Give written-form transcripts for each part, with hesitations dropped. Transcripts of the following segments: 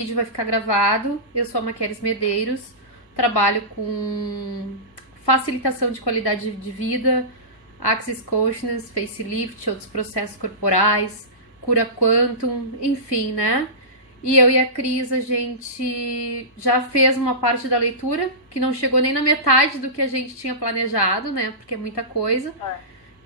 vídeo vai ficar gravado. Eu sou a Maqueres Medeiros, trabalho com facilitação de qualidade de vida, Access Consciousness, facelift, outros processos corporais, cura quantum, enfim, né? E eu e a Cris, a gente já fez uma parte da leitura, que não chegou nem na metade do que a gente tinha planejado, né? Porque é muita coisa.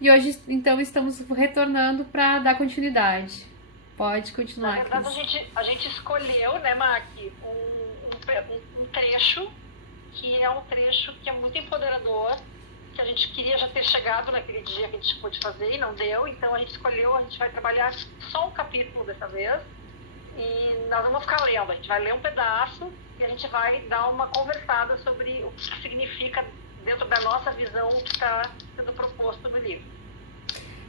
E hoje, então, estamos retornando para dar continuidade. Pode continuar, Na verdade, Cris. a gente escolheu, né, Mac, um trecho que é um trecho que é muito empoderador, que a gente queria já ter chegado naquele dia que a gente pôde fazer e não deu. Então a gente escolheu, a gente vai trabalhar só um capítulo dessa vez e nós vamos ficar lendo. A gente vai ler um pedaço e a gente vai dar uma conversada sobre o que significa dentro da nossa visão o que está sendo proposto no livro.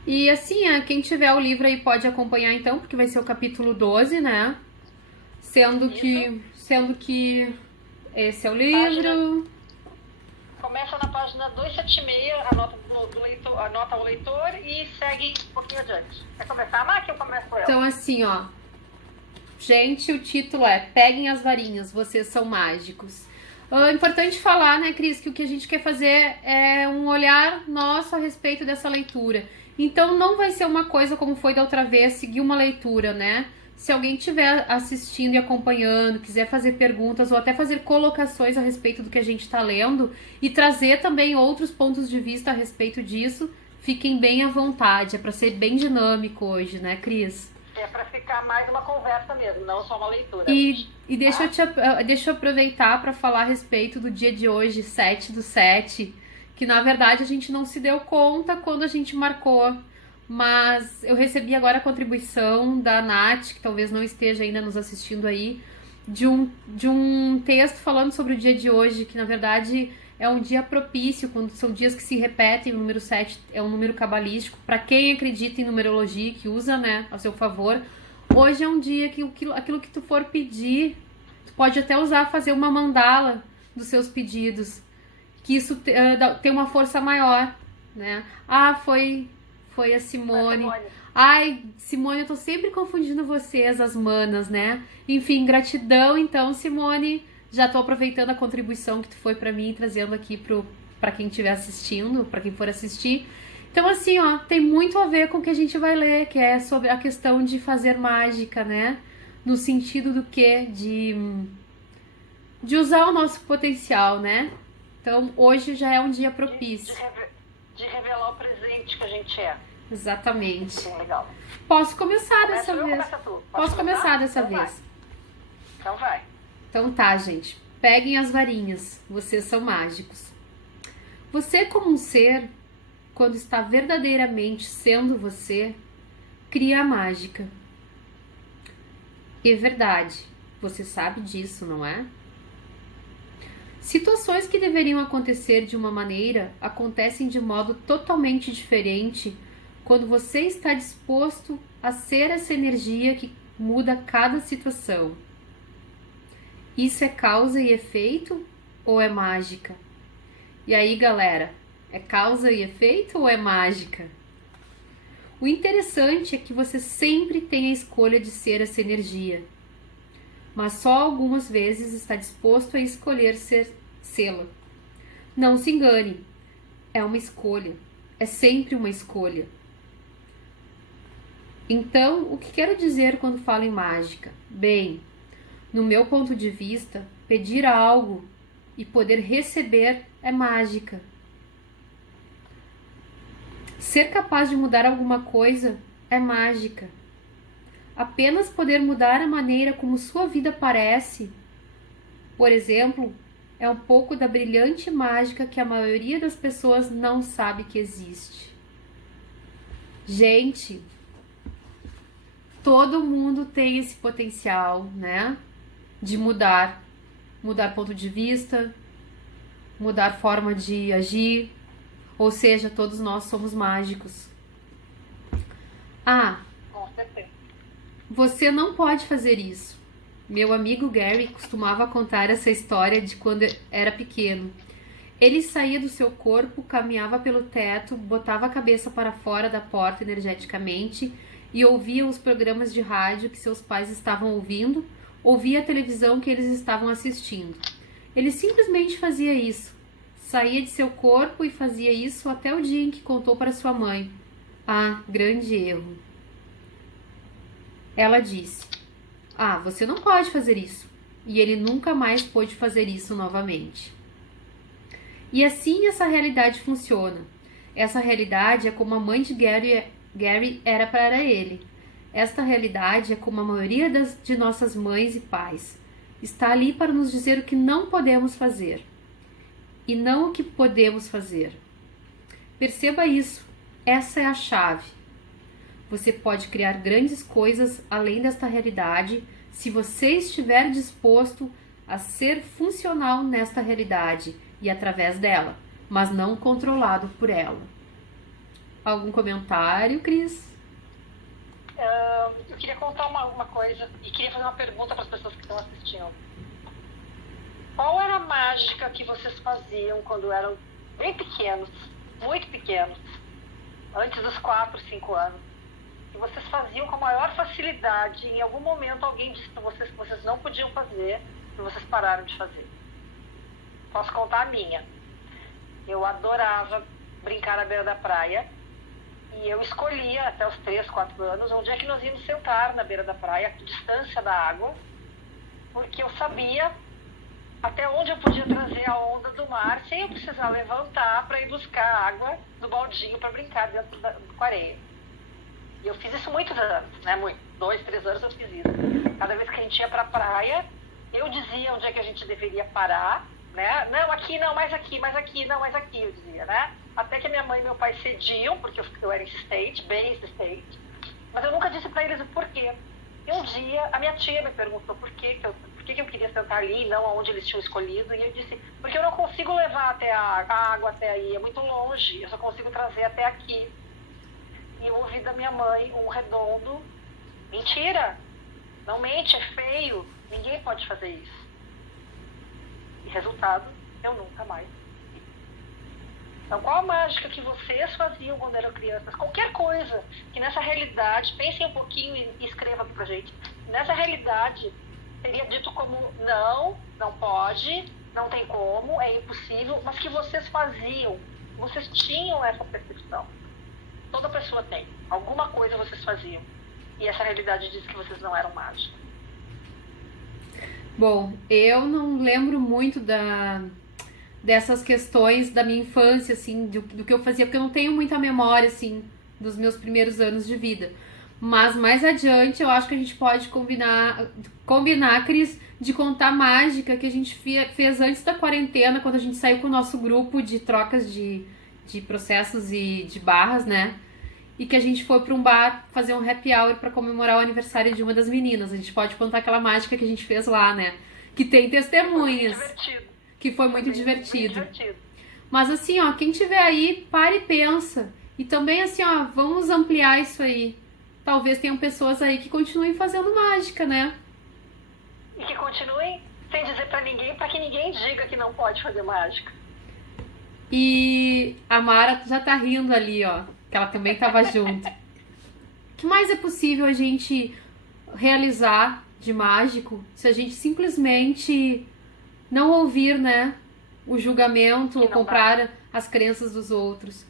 E assim, quem tiver o livro aí pode acompanhar então, porque vai ser o capítulo 12, né? Sendo que esse é o livro. Começa na página 276, anota o leitor e segue um pouquinho adiante. Quer começar, Mac, ou começa por ela? Então assim, ó. Gente, o título é Peguem as Varinhas, Vocês São Mágicos. Importante falar, né, Cris, que o que a gente quer fazer é um olhar nosso a respeito dessa leitura. Então não vai ser uma coisa como foi da outra vez, seguir uma leitura, né? Se alguém estiver assistindo e acompanhando, quiser fazer perguntas ou até fazer colocações a respeito do que a gente está lendo e trazer também outros pontos de vista a respeito disso, fiquem bem à vontade. É para ser bem dinâmico hoje, né, Cris? É para ficar mais uma conversa mesmo, não só uma leitura. E deixa eu aproveitar para falar a respeito do dia de hoje, 7/7, que na verdade a gente não se deu conta quando a gente marcou, mas eu recebi agora a contribuição da Nath, que talvez não esteja ainda nos assistindo aí, de um texto falando sobre o dia de hoje, que na verdade é um dia propício, quando são dias que se repetem. O número 7 é um número cabalístico, para quem acredita em numerologia, que usa, né, a seu favor. Hoje é um dia que aquilo que tu for pedir, tu pode até usar, fazer uma mandala dos seus pedidos, que isso tem uma força maior, né? Foi a Simone. Ai, Simone, eu tô sempre confundindo vocês, as manas, né? Enfim, gratidão, então, Simone. Já tô aproveitando a contribuição que tu foi pra mim, trazendo aqui pra quem estiver assistindo, pra quem for assistir. Então, assim, ó, tem muito a ver com o que a gente vai ler, que é sobre a questão de fazer mágica, né? No sentido do quê? De usar o nosso potencial, né? Então, hoje já é um dia propício. De revelar o presente que a gente é. Exatamente. Bem legal. Posso começar dessa vez. Começa tu. Posso começar dessa então vez. Vai. Então vai. Então tá, gente. Peguem as varinhas. Vocês são mágicos. Você, como um ser, quando está verdadeiramente sendo você, cria a mágica. E é verdade. Você sabe disso, não é? Situações que deveriam acontecer de uma maneira acontecem de modo totalmente diferente quando você está disposto a ser essa energia que muda cada situação. Isso é causa e efeito ou é mágica? E aí, galera, é causa e efeito ou é mágica? O interessante é que você sempre tem a escolha de ser essa energia, mas só algumas vezes está disposto a escolher sê-la. Não se engane, é uma escolha, é sempre uma escolha. Então, o que quero dizer quando falo em mágica? Bem, no meu ponto de vista, pedir algo e poder receber é mágica. Ser capaz de mudar alguma coisa é mágica. Apenas poder mudar a maneira como sua vida parece, por exemplo, é um pouco da brilhante mágica que a maioria das pessoas não sabe que existe. Gente, todo mundo tem esse potencial, né? De mudar ponto de vista, mudar forma de agir, ou seja, todos nós somos mágicos. Com certeza. Você não pode fazer isso. Meu amigo Gary costumava contar essa história de quando era pequeno. Ele saía do seu corpo, caminhava pelo teto, botava a cabeça para fora da porta energeticamente e ouvia os programas de rádio que seus pais estavam ouvindo ouvia a televisão que eles estavam assistindo. Ele simplesmente fazia isso. Saía de seu corpo e fazia isso até o dia em que contou para sua mãe. Ah, grande erro. Ela disse: ah, você não pode fazer isso. E ele nunca mais pôde fazer isso novamente. E assim essa realidade funciona. Essa realidade é como a mãe de Gary era para ele. Esta realidade é como a maioria de nossas mães e pais. Está ali para nos dizer o que não podemos fazer. E não o que podemos fazer. Perceba isso. Essa é a chave. Você pode criar grandes coisas além desta realidade se você estiver disposto a ser funcional nesta realidade e através dela, mas não controlado por ela. Algum comentário, Cris? Eu queria contar uma coisa e queria fazer uma pergunta para as pessoas que estão assistindo. Qual era a mágica que vocês faziam quando eram bem pequenos, muito pequenos, antes dos 4, 5 anos? Que vocês faziam com a maior facilidade, e em algum momento alguém disse para vocês que vocês não podiam fazer e vocês pararam de fazer. Posso contar a minha. Eu adorava brincar na beira da praia e eu escolhia até os 3, 4 anos onde é que nós íamos sentar na beira da praia, a distância da água, porque eu sabia até onde eu podia trazer a onda do mar sem eu precisar levantar para ir buscar água do baldinho para brincar dentro com areia. E eu fiz isso muitos anos, né? 2, 3 anos eu fiz isso. Cada vez que a gente ia pra praia, eu dizia onde é que a gente deveria parar, né? Não, aqui não, mais aqui, não, mais aqui, eu dizia, né? Até que a minha mãe e meu pai cediam, porque eu era insistente, bem insistente. Mas eu nunca disse pra eles o porquê. E um dia, a minha tia me perguntou por que eu queria sentar ali e não aonde eles tinham escolhido. E eu disse, porque eu não consigo levar até a água até aí, é muito longe, eu só consigo trazer até aqui. E eu ouvi da minha mãe um redondo: mentira, não mente, é feio, ninguém pode fazer isso. E resultado, eu nunca mais. Então, qual a mágica que vocês faziam quando eram crianças? Qualquer coisa que nessa realidade, pensem um pouquinho e escrevam pra gente, nessa realidade seria dito como não, não pode, não tem como, é impossível, mas que vocês faziam, vocês tinham essa percepção. Toda pessoa tem. Alguma coisa vocês faziam. E essa realidade diz que vocês não eram mágicos. Bom, eu não lembro muito dessas questões da minha infância, assim, do que eu fazia, porque eu não tenho muita memória, assim, dos meus primeiros anos de vida. Mas mais adiante eu acho que a gente pode combinar, Cris, de contar mágica que a gente fez antes da quarentena, quando a gente saiu com o nosso grupo de trocas de processos e de barras, né? E que a gente foi para um bar fazer um happy hour para comemorar o aniversário de uma das meninas. A gente pode contar aquela mágica que a gente fez lá, né? Que tem testemunhas. Que foi muito divertido. Mas assim, ó, quem tiver aí, para e pensa. E também assim, ó, vamos ampliar isso aí. Talvez tenham pessoas aí que continuem fazendo mágica, né? E que continuem sem dizer para ninguém, para que ninguém diga que não pode fazer mágica. E a Mara já tá rindo ali, ó, que ela também tava junto. O que mais é possível a gente realizar de mágico se a gente simplesmente não ouvir, né, o julgamento ou comprar as crenças dos outros?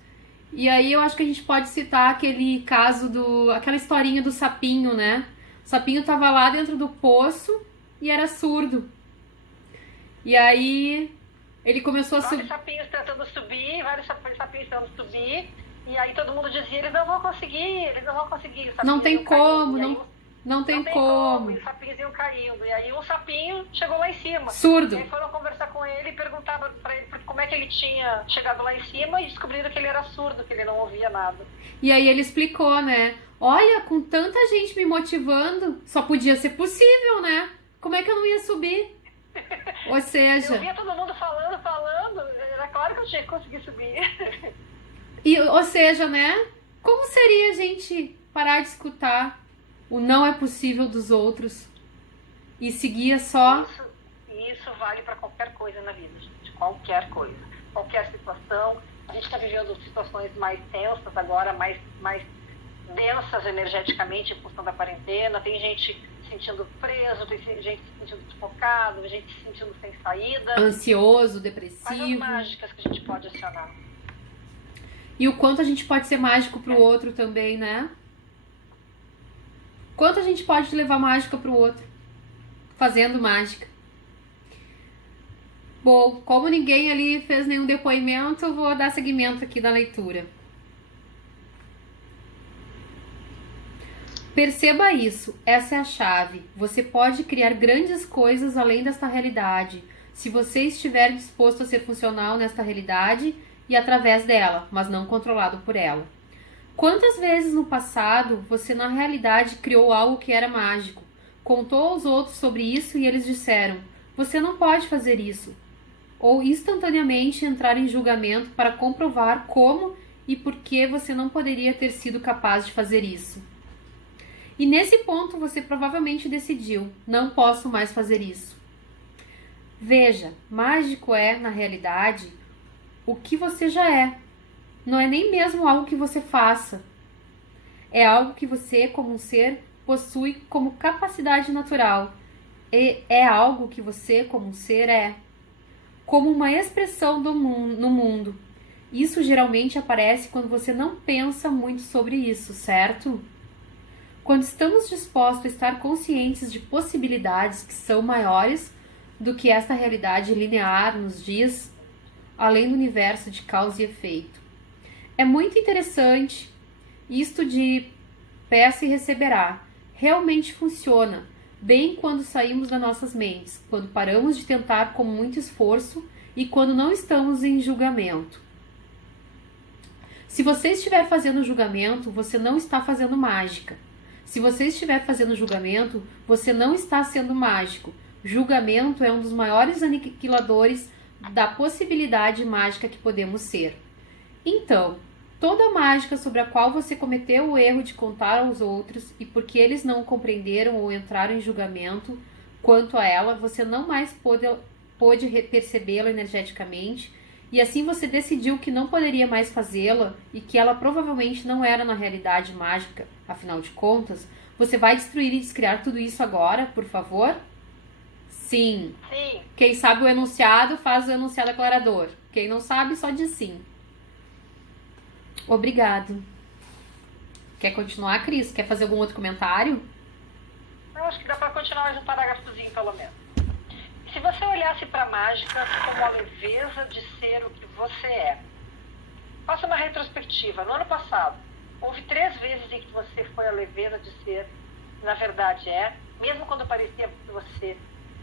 E aí eu acho que a gente pode citar aquele caso aquela historinha do sapinho, né? O sapinho tava lá dentro do poço e era surdo. E aí ele começou a subir. Vários sapinhos tentando subir, e aí todo mundo dizia, eles não vão conseguir. Não tem como, não tem como. E os sapinhos iam caindo. E aí um sapinho chegou lá em cima. Surdo. E aí foram conversar com ele e perguntavam pra ele como é que ele tinha chegado lá em cima, e descobriram que ele era surdo, que ele não ouvia nada. E aí ele explicou, né? Olha, com tanta gente me motivando, só podia ser possível, né? Como é que eu não ia subir? Ou seja... Eu via todo mundo falando, era claro que eu tinha que conseguir subir. Ou seja, né? Como seria a gente parar de escutar o não é possível dos outros e seguir só... Isso vale para qualquer coisa na vida, gente. Qualquer coisa. Qualquer situação. A gente está vivendo situações mais tensas agora, mais densas energeticamente em função da quarentena. Tem gente sentindo preso, tem gente se sentindo desfocado, gente se sentindo sem saída. Ansioso, Quais as depressivo. mágicas que a gente pode acionar? E o quanto a gente pode ser mágico pro outro também, né? Quanto a gente pode levar mágica pro outro, fazendo mágica. Bom, como ninguém ali fez nenhum depoimento, eu vou dar seguimento aqui da leitura. Perceba isso, essa é a chave. Você pode criar grandes coisas além desta realidade, se você estiver disposto a ser funcional nesta realidade e através dela, mas não controlado por ela. Quantas vezes no passado você na realidade criou algo que era mágico, contou aos outros sobre isso e eles disseram: você não pode fazer isso, ou instantaneamente entrar em julgamento para comprovar como e por que você não poderia ter sido capaz de fazer isso. E nesse ponto você provavelmente decidiu: não posso mais fazer isso. Veja, mágico é, na realidade, o que você já é. Não é nem mesmo algo que você faça. É algo que você, como um ser, possui como capacidade natural. E é algo que você, como um ser, é. Como uma expressão no mundo. Isso geralmente aparece quando você não pensa muito sobre isso, certo? Quando estamos dispostos a estar conscientes de possibilidades que são maiores do que esta realidade linear nos diz, além do universo de causa e efeito. É muito interessante isto de peça e receberá. Realmente funciona, bem quando saímos das nossas mentes, quando paramos de tentar com muito esforço e quando não estamos em julgamento. Se você estiver fazendo julgamento, você não está fazendo mágica. Se você estiver fazendo julgamento, você não está sendo mágico. Julgamento é um dos maiores aniquiladores da possibilidade mágica que podemos ser. Então, toda mágica sobre a qual você cometeu o erro de contar aos outros e porque eles não compreenderam ou entraram em julgamento quanto a ela, você não mais pôde percebê-la energeticamente e assim você decidiu que não poderia mais fazê-la e que ela provavelmente não era na realidade mágica, afinal de contas, você vai destruir e descriar tudo isso agora, por favor? Sim. Sim. Quem sabe o enunciado faz o enunciado aclarador. Quem não sabe só diz sim. Obrigado. Quer continuar, Cris? Quer fazer algum outro comentário? Eu acho que dá para continuar mais um parágrafozinho, pelo menos. Se você olhasse para a mágica como a leveza de ser o que você é, faça uma retrospectiva. No ano passado, houve 3 vezes em que você foi a leveza de ser, na verdade mesmo quando parecia que você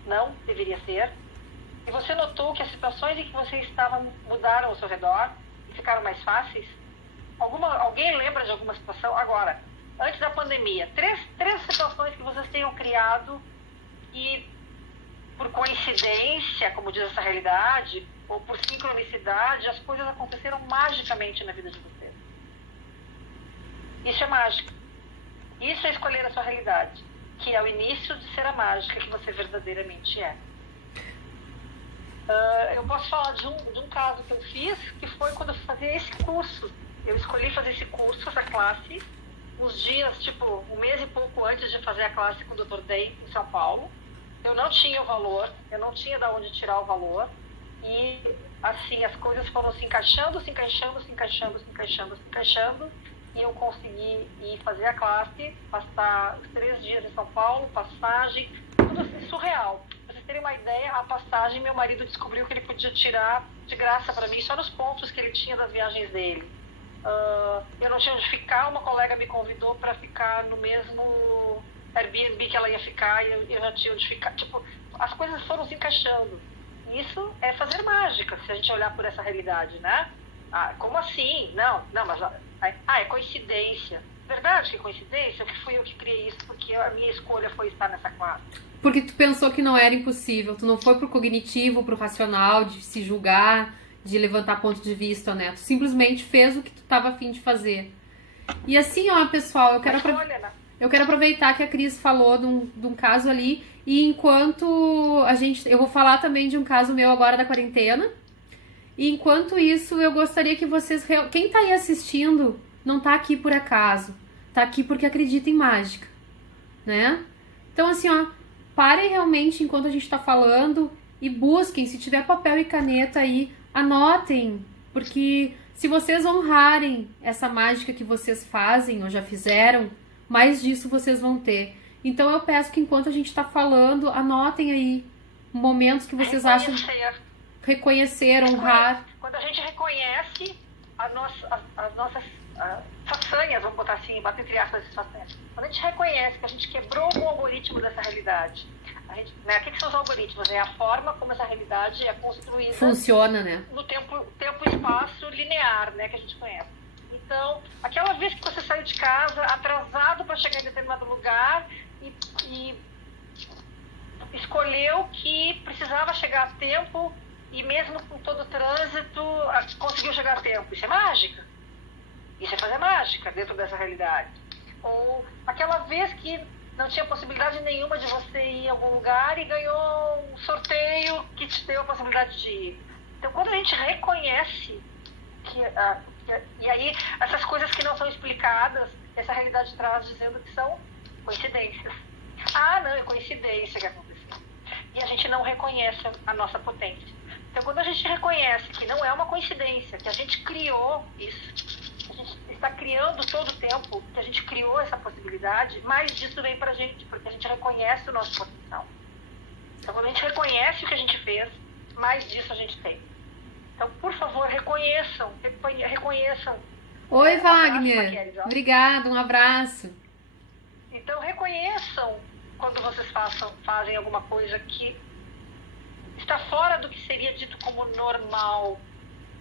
não deveria ser, e você notou que as situações em que você estava mudaram ao seu redor e ficaram mais fáceis. Alguém lembra de alguma situação? Agora, antes da pandemia, três situações que vocês tenham criado e, por coincidência, como diz essa realidade, ou por sincronicidade, as coisas aconteceram magicamente na vida de vocês. Isso é mágica. Isso é escolher a sua realidade, que é o início de ser a mágica que você verdadeiramente é. Eu posso falar de um caso que eu fiz, que foi quando eu fazia esse curso. Eu escolhi fazer esse curso, essa classe, uns dias, tipo, 1 mês e pouco antes de fazer a classe com o Dr. Day em São Paulo. Eu não tinha o valor, eu não tinha de onde tirar o valor. E, assim, as coisas foram se encaixando. E eu consegui ir fazer a classe, passar os 3 dias em São Paulo, passagem, tudo assim, surreal. Pra vocês terem uma ideia, a passagem, meu marido descobriu que ele podia tirar de graça para mim, só nos pontos que ele tinha das viagens dele. Eu não tinha onde ficar, uma colega me convidou para ficar no mesmo Airbnb que ela ia ficar, e eu já tinha onde ficar. Tipo, as coisas foram se encaixando. Isso é fazer mágica, se a gente olhar por essa realidade, né? Como assim? Não, mas é coincidência. Verdade que é coincidência? Que fui eu que criei isso, porque a minha escolha foi estar nessa classe. Porque tu pensou que não era impossível, tu não foi pro cognitivo, pro racional, de se julgar, de levantar ponto de vista, né? Tu simplesmente fez o que tu estava a fim de fazer. E assim, ó, pessoal, eu quero aproveitar que a Cris falou de um caso ali, e enquanto eu vou falar também de um caso meu agora da quarentena, e enquanto isso, eu gostaria que vocês, quem tá aí assistindo, não tá aqui por acaso, tá aqui porque acredita em mágica, né? Então, assim, ó, parem realmente enquanto a gente tá falando e busquem, se tiver papel e caneta aí, anotem, porque se vocês honrarem essa mágica que vocês fazem ou já fizeram, mais disso vocês vão ter. Então eu peço que enquanto a gente tá falando, anotem aí momentos que vocês acham reconhecer, honrar. Quando a gente reconhece as nossas façanhas, vamos botar assim, bater entre aspas essas façanhas. Quando a gente reconhece que a gente quebrou o algoritmo dessa realidade, né, o que são os algoritmos? É a forma como essa realidade é construída. Funciona, né? No tempo e espaço linear, né, que a gente conhece. Então, aquela vez que você saiu de casa atrasado para chegar em determinado lugar e escolheu que precisava chegar a tempo e mesmo com todo o trânsito conseguiu chegar a tempo. Isso é mágica. Isso é fazer mágica dentro dessa realidade. Ou aquela vez que não tinha possibilidade nenhuma de você ir em algum lugar e ganhou um sorteio que te deu a possibilidade de ir. Então, quando a gente reconhece e aí essas coisas que não são explicadas, essa realidade traz dizendo que são coincidências. Ah, não, é coincidência que aconteceu. E a gente não reconhece a nossa potência. Então, quando a gente reconhece que não é uma coincidência, que a gente criou isso, a gente está criando todo o tempo, que a gente criou essa possibilidade, mais disso vem pra gente, porque a gente reconhece o nosso potencial. Então, quando a gente reconhece o que a gente fez, mais disso a gente tem. Então, por favor, reconheçam. Oi, Wagner. Obrigada, um abraço. Então, reconheçam quando vocês fazem alguma coisa que está fora do que seria dito como normal.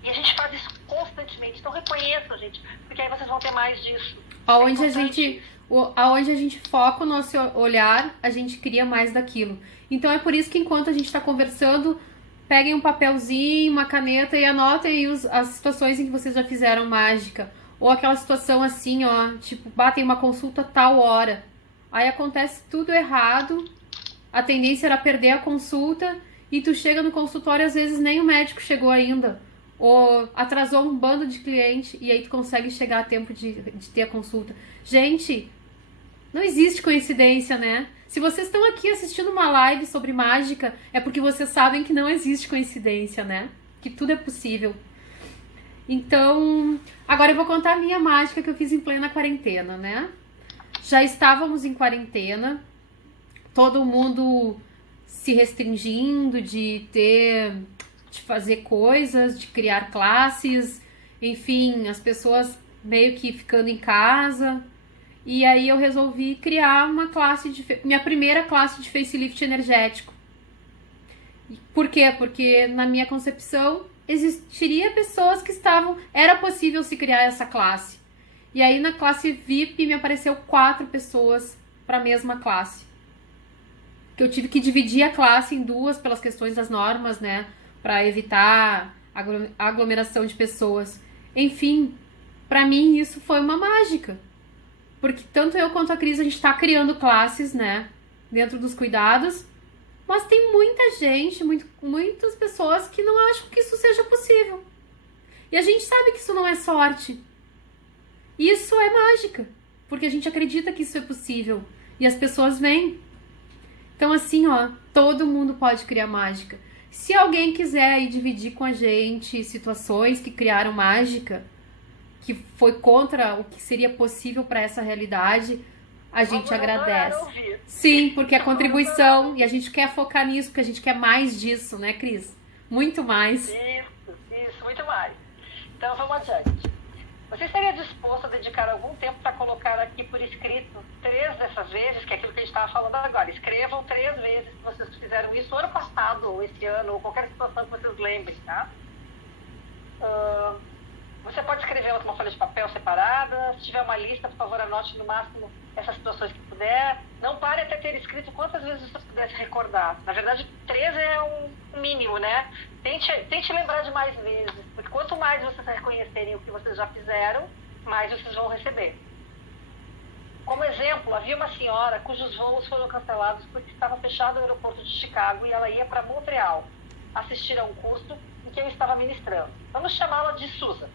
E a gente faz isso constantemente. Então, reconheçam, gente, porque aí vocês vão ter mais disso. Aonde a gente foca o nosso olhar, a gente cria mais daquilo. Então, é por isso que enquanto a gente está conversando, peguem um papelzinho, uma caneta e anotem aí as situações em que vocês já fizeram mágica. Ou aquela situação assim, ó, tipo, batem uma consulta tal hora. Aí acontece tudo errado, a tendência era perder a consulta e tu chega no consultório, às vezes nem o médico chegou ainda. Ou atrasou um bando de cliente e aí tu consegue chegar a tempo de ter a consulta. Gente, não existe coincidência, né? Se vocês estão aqui assistindo uma live sobre mágica, é porque vocês sabem que não existe coincidência, né? Que tudo é possível. Então, agora eu vou contar a minha mágica que eu fiz em plena quarentena, né? Já estávamos em quarentena, todo mundo se restringindo de fazer coisas, de criar classes, enfim, as pessoas meio que ficando em casa. E aí eu resolvi criar minha primeira classe de facelift energético. Por quê? Porque na minha concepção existiria pessoas que era possível se criar essa classe. E aí na classe VIP me apareceu 4 pessoas para a mesma classe. Que eu tive que dividir a classe em 2 pelas questões das normas, né? Para evitar aglomeração de pessoas. Enfim, para mim isso foi uma mágica. Porque tanto eu quanto a Cris, a gente está criando classes, né? Dentro dos cuidados. Mas tem muita gente, muitas pessoas que não acham que isso seja possível. E a gente sabe que isso não é sorte. Isso é mágica. Porque a gente acredita que isso é possível. E as pessoas vêm. Então assim, ó, todo mundo pode criar mágica. Se alguém quiser aí dividir com a gente situações que criaram mágica, que foi contra o que seria possível para essa realidade, a gente agradece. Sim, porque é contribuição e a gente quer focar nisso, porque a gente quer mais disso, né, Cris? Muito mais. Isso, muito mais. Então vamos adiante. Você estaria disposto a dedicar algum tempo para colocar aqui por escrito 3 dessas vezes, que é aquilo que a gente estava falando agora? Escrevam 3 vezes que vocês fizeram isso ano passado, ou esse ano, ou qualquer situação que vocês lembrem, tá? Você pode escrever uma folha de papel separada. Se tiver uma lista, por favor, anote no máximo essas situações que puder. Não pare até ter escrito quantas vezes você pudesse recordar. Na verdade, 3 é um mínimo, né? Tente lembrar de mais vezes, porque quanto mais vocês reconhecerem o que vocês já fizeram, mais vocês vão receber. Como exemplo, havia uma senhora cujos voos foram cancelados porque estava fechado o aeroporto de Chicago e ela ia para Montreal assistir a um curso em que eu estava ministrando. Vamos chamá-la de Susan.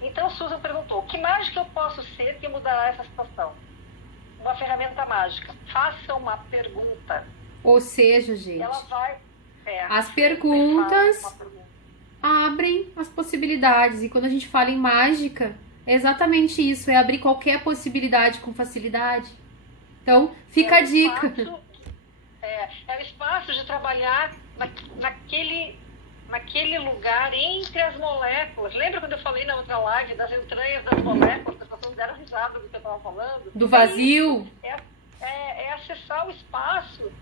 Então Susan perguntou: que mágica eu posso ser que mudará essa situação? uma ferramenta mágica. Faça uma pergunta. Ou seja, gente, Ela vai... as perguntas abrem as possibilidades. E quando a gente fala em mágica, é exatamente isso. É abrir qualquer possibilidade com facilidade. Então, fica a dica. É o espaço de trabalhar naquele lugar entre as moléculas. Lembra quando eu falei na outra live das entranhas das moléculas? As pessoas deram risada do que eu estava falando. Do vazio. É acessar o espaço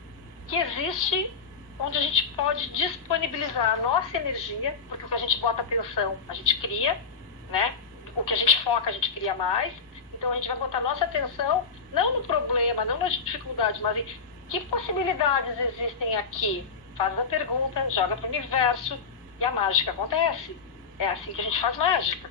que existe, onde a gente pode disponibilizar a nossa energia, porque o que a gente bota atenção, a gente cria, né? O que a gente foca, a gente cria mais. Então, a gente vai botar nossa atenção, não no problema, não na dificuldade, mas em que possibilidades existem aqui. Faz a pergunta, joga para o universo e a mágica acontece. É assim que a gente faz mágica.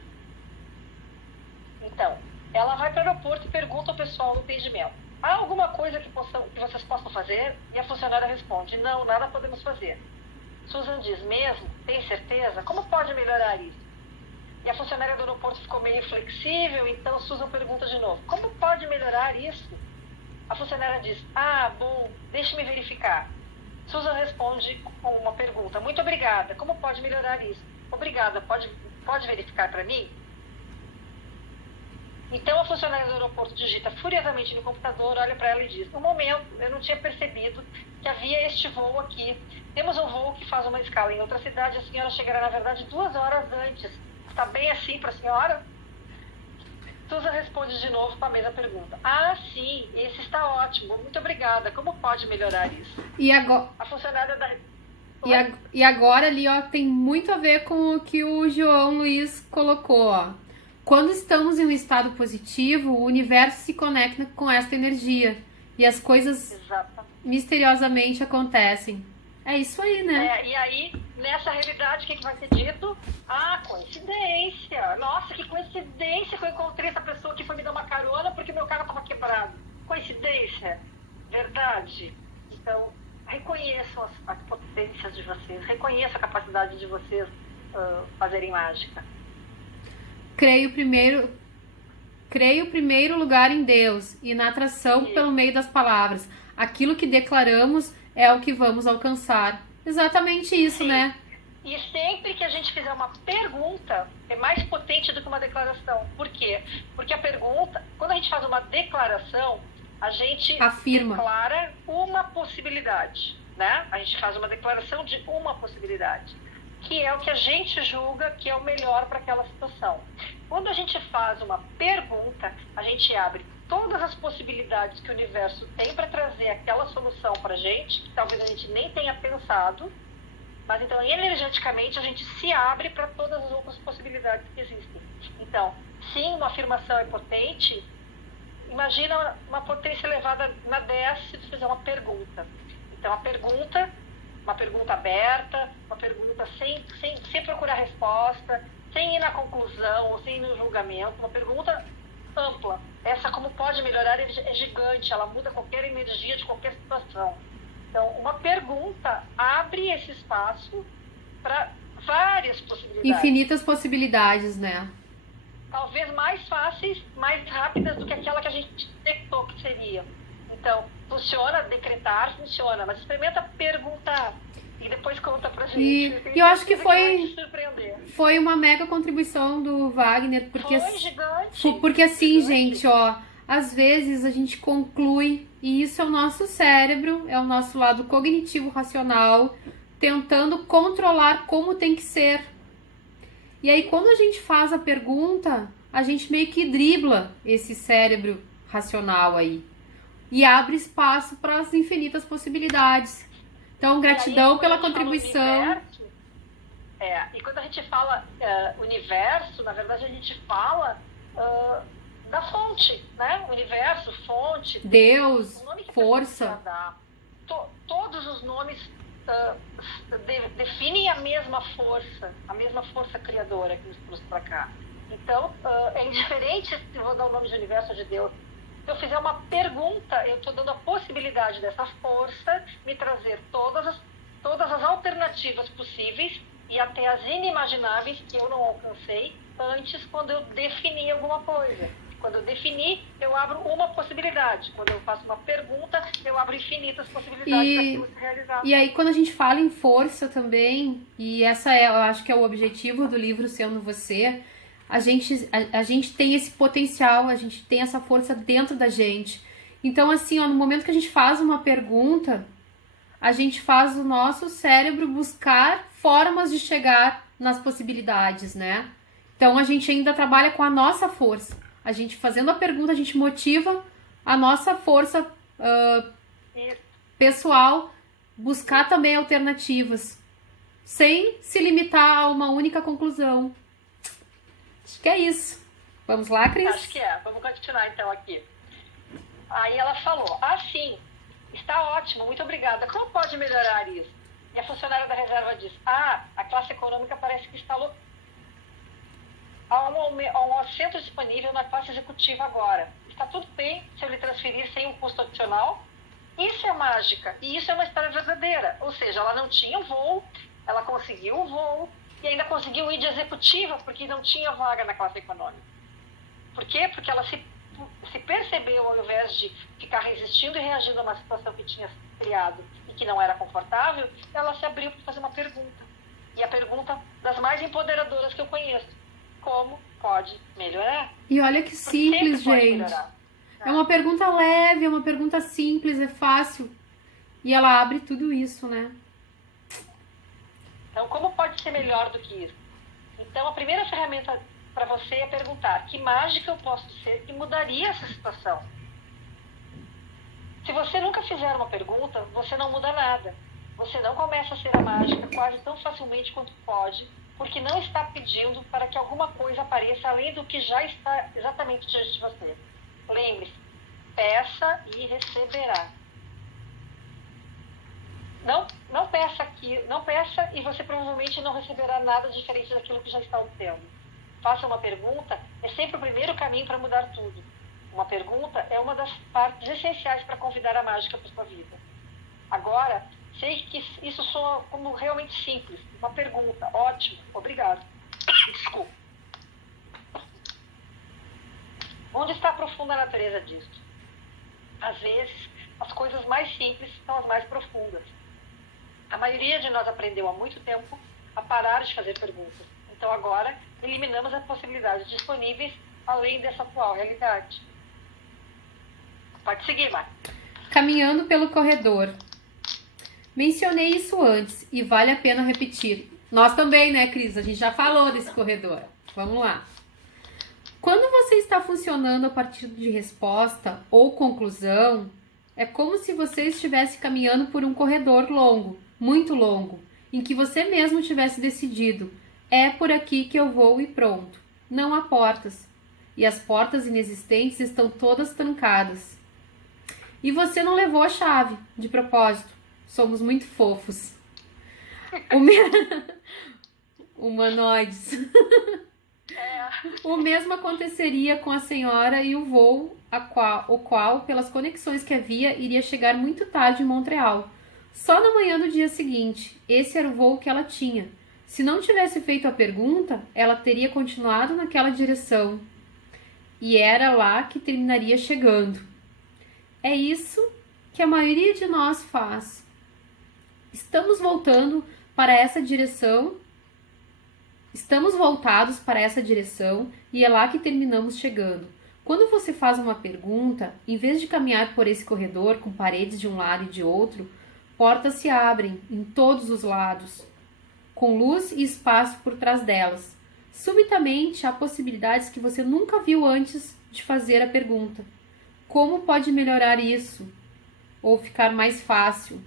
Então, ela vai para o aeroporto e pergunta ao pessoal no atendimento: há alguma coisa que vocês possam fazer? E a funcionária responde: não, nada podemos fazer. Susan diz: mesmo? Tem certeza? Como pode melhorar isso? E a funcionária do aeroporto ficou meio flexível, então Susan pergunta de novo: como pode melhorar isso? A funcionária diz: bom, deixe-me verificar. Susan responde com uma pergunta: muito obrigada, como pode melhorar isso? Obrigada, pode verificar para mim? Então a funcionária do aeroporto digita furiosamente no computador, olha para ela e diz: no momento, eu não tinha percebido que havia este voo aqui. Temos um voo que faz uma escala em outra cidade, a senhora chegará, na verdade, 2 horas antes. Está bem assim para a senhora? Susan responde de novo com a mesma pergunta: sim, esse está ótimo, muito obrigada, como pode melhorar isso? E agora... A funcionária da... E agora ali, ó, tem muito a ver com o que o João Luiz colocou, ó. Quando estamos em um estado positivo, o universo se conecta com esta energia. E as coisas misteriosamente acontecem. É isso aí, né? E aí, nessa realidade, o que vai ser dito? Coincidência. Nossa, que coincidência que eu encontrei essa pessoa que foi me dar uma carona porque meu carro estava quebrado. Coincidência. Verdade. Então, reconheçam as potências de vocês. Reconheçam a capacidade de vocês fazerem mágica. Creio primeiro lugar em Deus e na atração pelo meio das palavras. Aquilo que declaramos é o que vamos alcançar. Exatamente isso, né? E sempre que a gente fizer uma pergunta, é mais potente do que uma declaração. Por quê? Porque a pergunta, quando a gente faz uma declaração, a gente afirma, declara uma possibilidade, né? A gente faz uma declaração de uma possibilidade, que é o que a gente julga que é o melhor para aquela situação. Quando a gente faz uma pergunta, a gente abre todas as possibilidades que o universo tem para trazer aquela solução para a gente, que talvez a gente nem tenha pensado, mas então energeticamente a gente se abre para todas as outras possibilidades que existem. Então, sim, uma afirmação é potente. Imagina uma potência elevada na 10 se tu fizer uma pergunta. Então, uma pergunta aberta, uma pergunta sem procurar resposta, sem ir na conclusão ou sem ir no julgamento, uma pergunta ampla. Essa como pode melhorar é gigante, ela muda qualquer energia de qualquer situação. Então, uma pergunta abre esse espaço para várias possibilidades. Infinitas possibilidades, né? Talvez mais fáceis, mais rápidas do que aquela que a gente detectou que seria. Então, funciona, decretar funciona, mas experimenta perguntar e depois conta pra gente. E eu acho que foi uma mega contribuição do Wagner, porque foi gigante. Porque assim, gente, ó, às vezes a gente conclui, e isso é o nosso cérebro, é o nosso lado cognitivo racional, tentando controlar como tem que ser. E aí, quando a gente faz a pergunta, a gente meio que dribla esse cérebro racional aí. E abre espaço para as infinitas possibilidades. Então, gratidão aí, pela contribuição. E quando a gente fala universo, na verdade a gente fala da fonte, né? Universo, fonte, Deus, força. Todos os nomes definem a mesma força criadora que nos trouxe para cá. Então, é indiferente se eu vou dar o nome de universo ou de Deus. Se eu fizer uma pergunta, eu estou dando a possibilidade dessa força me trazer todas as alternativas possíveis e até as inimagináveis que eu não alcancei antes, quando eu defini alguma coisa. Quando eu definir, eu abro uma possibilidade. Quando eu faço uma pergunta, eu abro infinitas possibilidades daquilo se realizar. E aí, quando a gente fala em força também, e eu acho que é o objetivo do livro Sendo Você, a gente tem esse potencial, a gente tem essa força dentro da gente. Então, assim, no momento que a gente faz uma pergunta, a gente faz o nosso cérebro buscar formas de chegar nas possibilidades, né? Então, a gente ainda trabalha com a nossa força. A gente fazendo a pergunta, a gente motiva a nossa força pessoal, buscar também alternativas, sem se limitar a uma única conclusão. Acho que é isso. Vamos lá, Cris? Acho que é. Vamos continuar então aqui. Aí ela falou, sim, está ótimo, muito obrigada. Como pode melhorar isso? E a funcionária da reserva diz, a classe econômica parece que está há um assento disponível na classe executiva agora. Está tudo bem se eu lhe transferir sem um custo adicional? Isso é mágica, e isso é uma história verdadeira. Ou seja, ela não tinha voo, ela conseguiu o voo, e ainda conseguiu ir de executiva, porque não tinha vaga na classe econômica. Por quê? Porque ela se percebeu, ao invés de ficar resistindo e reagindo a uma situação que tinha criado e que não era confortável, ela se abriu para fazer uma pergunta. E a pergunta das mais empoderadoras que eu conheço. Como pode melhorar? E olha que simples, gente. É uma pergunta leve, é uma pergunta simples, é fácil. E ela abre tudo isso, né? Então, como pode ser melhor do que isso? Então, a primeira ferramenta para você é perguntar: que mágica eu posso ser que mudaria essa situação? Se você nunca fizer uma pergunta, você não muda nada. Você não começa a ser a mágica quase tão facilmente quanto pode, porque não está pedindo para que alguma coisa apareça além do que já está exatamente diante de você. Lembre-se, peça e receberá. Não peça e você provavelmente não receberá nada diferente daquilo que já está obtendo. Faça uma pergunta, é sempre o primeiro caminho para mudar tudo. Uma pergunta é uma das partes essenciais para convidar a mágica para a sua vida. Agora, sei que isso soa como realmente simples. Uma pergunta, ótimo, obrigado. Desculpa. Onde está a profunda natureza disso? Às vezes, as coisas mais simples são as mais profundas. A maioria de nós aprendeu há muito tempo a parar de fazer perguntas. Então agora, eliminamos as possibilidades disponíveis além dessa atual realidade. Pode seguir, Mar. Caminhando pelo corredor. Mencionei isso antes e vale a pena repetir. Nós também, né, Cris? A gente já falou desse corredor. Vamos lá. Quando você está funcionando a partir de resposta ou conclusão, é como se você estivesse caminhando por um corredor longo, muito longo, em que você mesmo tivesse decidido: é por aqui que eu vou e pronto. Não há portas. E as portas inexistentes estão todas trancadas. E você não levou a chave, de propósito. Somos muito fofos. Humanoides. O mesmo aconteceria com a senhora e o voo, o qual, pelas conexões que havia, iria chegar muito tarde em Montreal. Só na manhã do dia seguinte. Esse era o voo que ela tinha. Se não tivesse feito a pergunta, ela teria continuado naquela direção. E era lá que terminaria chegando. É isso que a maioria de nós faz. Estamos voltados para essa direção e é lá que terminamos chegando. Quando você faz uma pergunta, em vez de caminhar por esse corredor com paredes de um lado e de outro, portas se abrem em todos os lados, com luz e espaço por trás delas. Subitamente, há possibilidades que você nunca viu antes de fazer a pergunta. Como pode melhorar isso? Ou ficar mais fácil?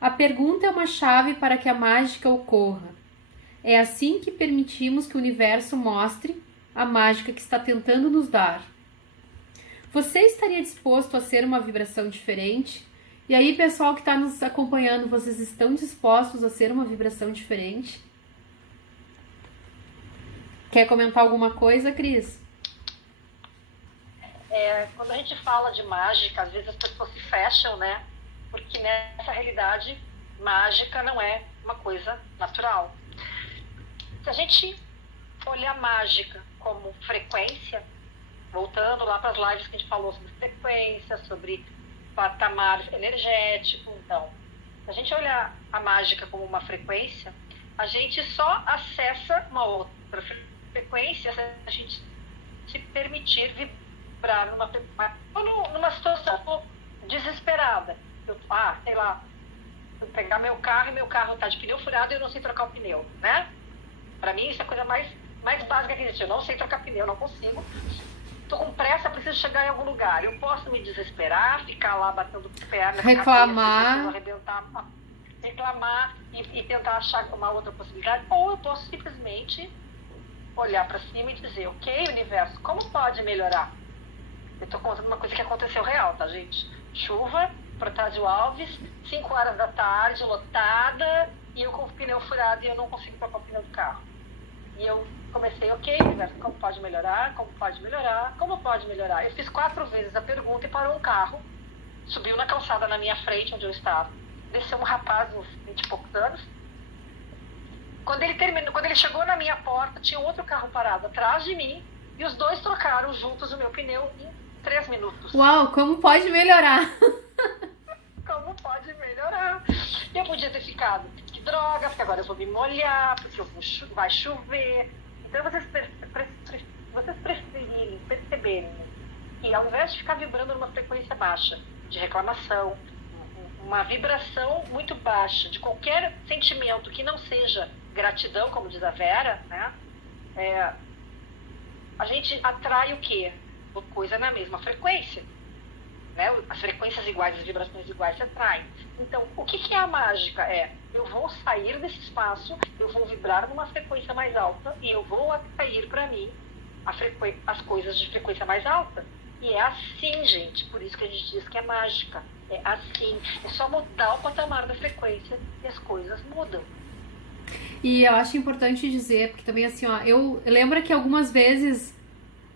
A pergunta é uma chave para que a mágica ocorra. É assim que permitimos que o universo mostre a mágica que está tentando nos dar. Você estaria disposto a ser uma vibração diferente? E aí, pessoal que está nos acompanhando, vocês estão dispostos a ser uma vibração diferente? Quer comentar alguma coisa, Cris? Quando a gente fala de mágica, às vezes as pessoas se fecham, né? Porque nessa realidade, mágica não é uma coisa natural. Se a gente olhar mágica como frequência, voltando lá para as lives que a gente falou sobre frequência, sobre patamar energético. Então, se a gente olhar a mágica como uma frequência, a gente só acessa uma outra frequência se a gente se permitir vibrar numa situação desesperada. Sei lá, eu pegar meu carro e meu carro tá de pneu furado e eu não sei trocar o pneu, né? Pra mim, isso é a coisa mais básica que existe. Eu não sei trocar pneu, não consigo. Tô com pressa, preciso chegar em algum lugar. Eu posso me desesperar, ficar lá batendo perna, reclamar, arrebentar, reclamar e tentar achar uma outra possibilidade. Ou eu posso simplesmente olhar pra cima e dizer, ok, universo, como pode melhorar? Eu tô contando uma coisa que aconteceu real, tá, gente? Chuva, Protásio Alves, 5 horas da tarde, lotada, e eu com o pneu furado e eu não consigo trocar o pneu do carro. E eu comecei, ok, universo, como pode melhorar? Como pode melhorar? Como pode melhorar? Eu fiz 4 vezes a pergunta e parou um carro, subiu na calçada na minha frente, onde eu estava. Desceu um rapaz, uns 20 e poucos anos. Quando ele chegou na minha porta, tinha outro carro parado atrás de mim, e os dois trocaram juntos o meu pneu em 3 minutos. Uau, como pode melhorar? Como pode melhorar? Eu podia ter ficado, que droga, porque agora eu vou me molhar, porque vai chover. Então vocês perceberem que ao invés de ficar vibrando numa frequência baixa de reclamação, uma vibração muito baixa de qualquer sentimento que não seja gratidão, como diz a Vera, né? A gente atrai o quê? Coisa na mesma frequência. Né? As frequências iguais, as vibrações iguais se atraem. Então, o que é a mágica? Eu vou sair desse espaço, eu vou vibrar numa frequência mais alta e eu vou atrair para mim as coisas de frequência mais alta. E é assim, gente, por isso que a gente diz que é mágica. É assim, é só mudar o patamar da frequência e as coisas mudam. E eu acho importante dizer, porque também assim, ó, eu lembro que algumas vezes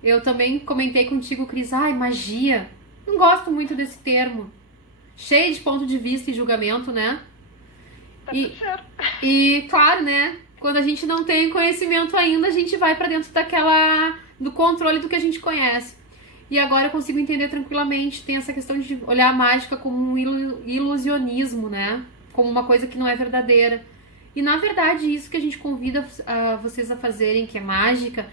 eu também comentei contigo, Cris, magia. Não gosto muito desse termo. Cheio de ponto de vista e julgamento, né? Tá tudo certo. E claro, né? Quando a gente não tem conhecimento ainda, a gente vai pra dentro do controle do que a gente conhece. E agora eu consigo entender tranquilamente. Tem essa questão de olhar a mágica como um ilusionismo, né? Como uma coisa que não é verdadeira. E na verdade, isso que a gente convida vocês a fazerem, que é mágica,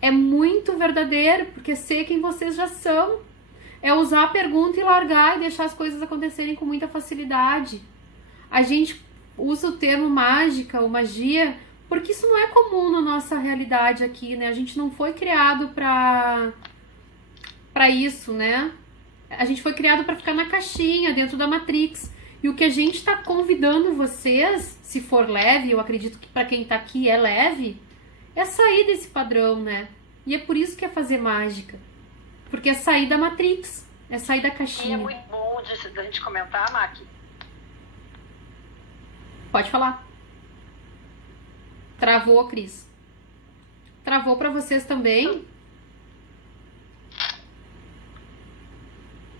é muito verdadeiro, porque sei quem vocês já são. É usar a pergunta e largar e deixar as coisas acontecerem com muita facilidade. A gente usa o termo mágica ou magia porque isso não é comum na nossa realidade aqui, né? A gente não foi criado pra isso, né? A gente foi criado pra ficar na caixinha, dentro da Matrix. E o que a gente tá convidando vocês, se for leve, eu acredito que pra quem tá aqui é leve, é sair desse padrão, né? E é por isso que é fazer mágica. Porque é sair da Matrix, é sair da caixinha. E é muito bom da gente comentar, Maqui. Pode falar. Travou, Cris. Travou pra vocês também?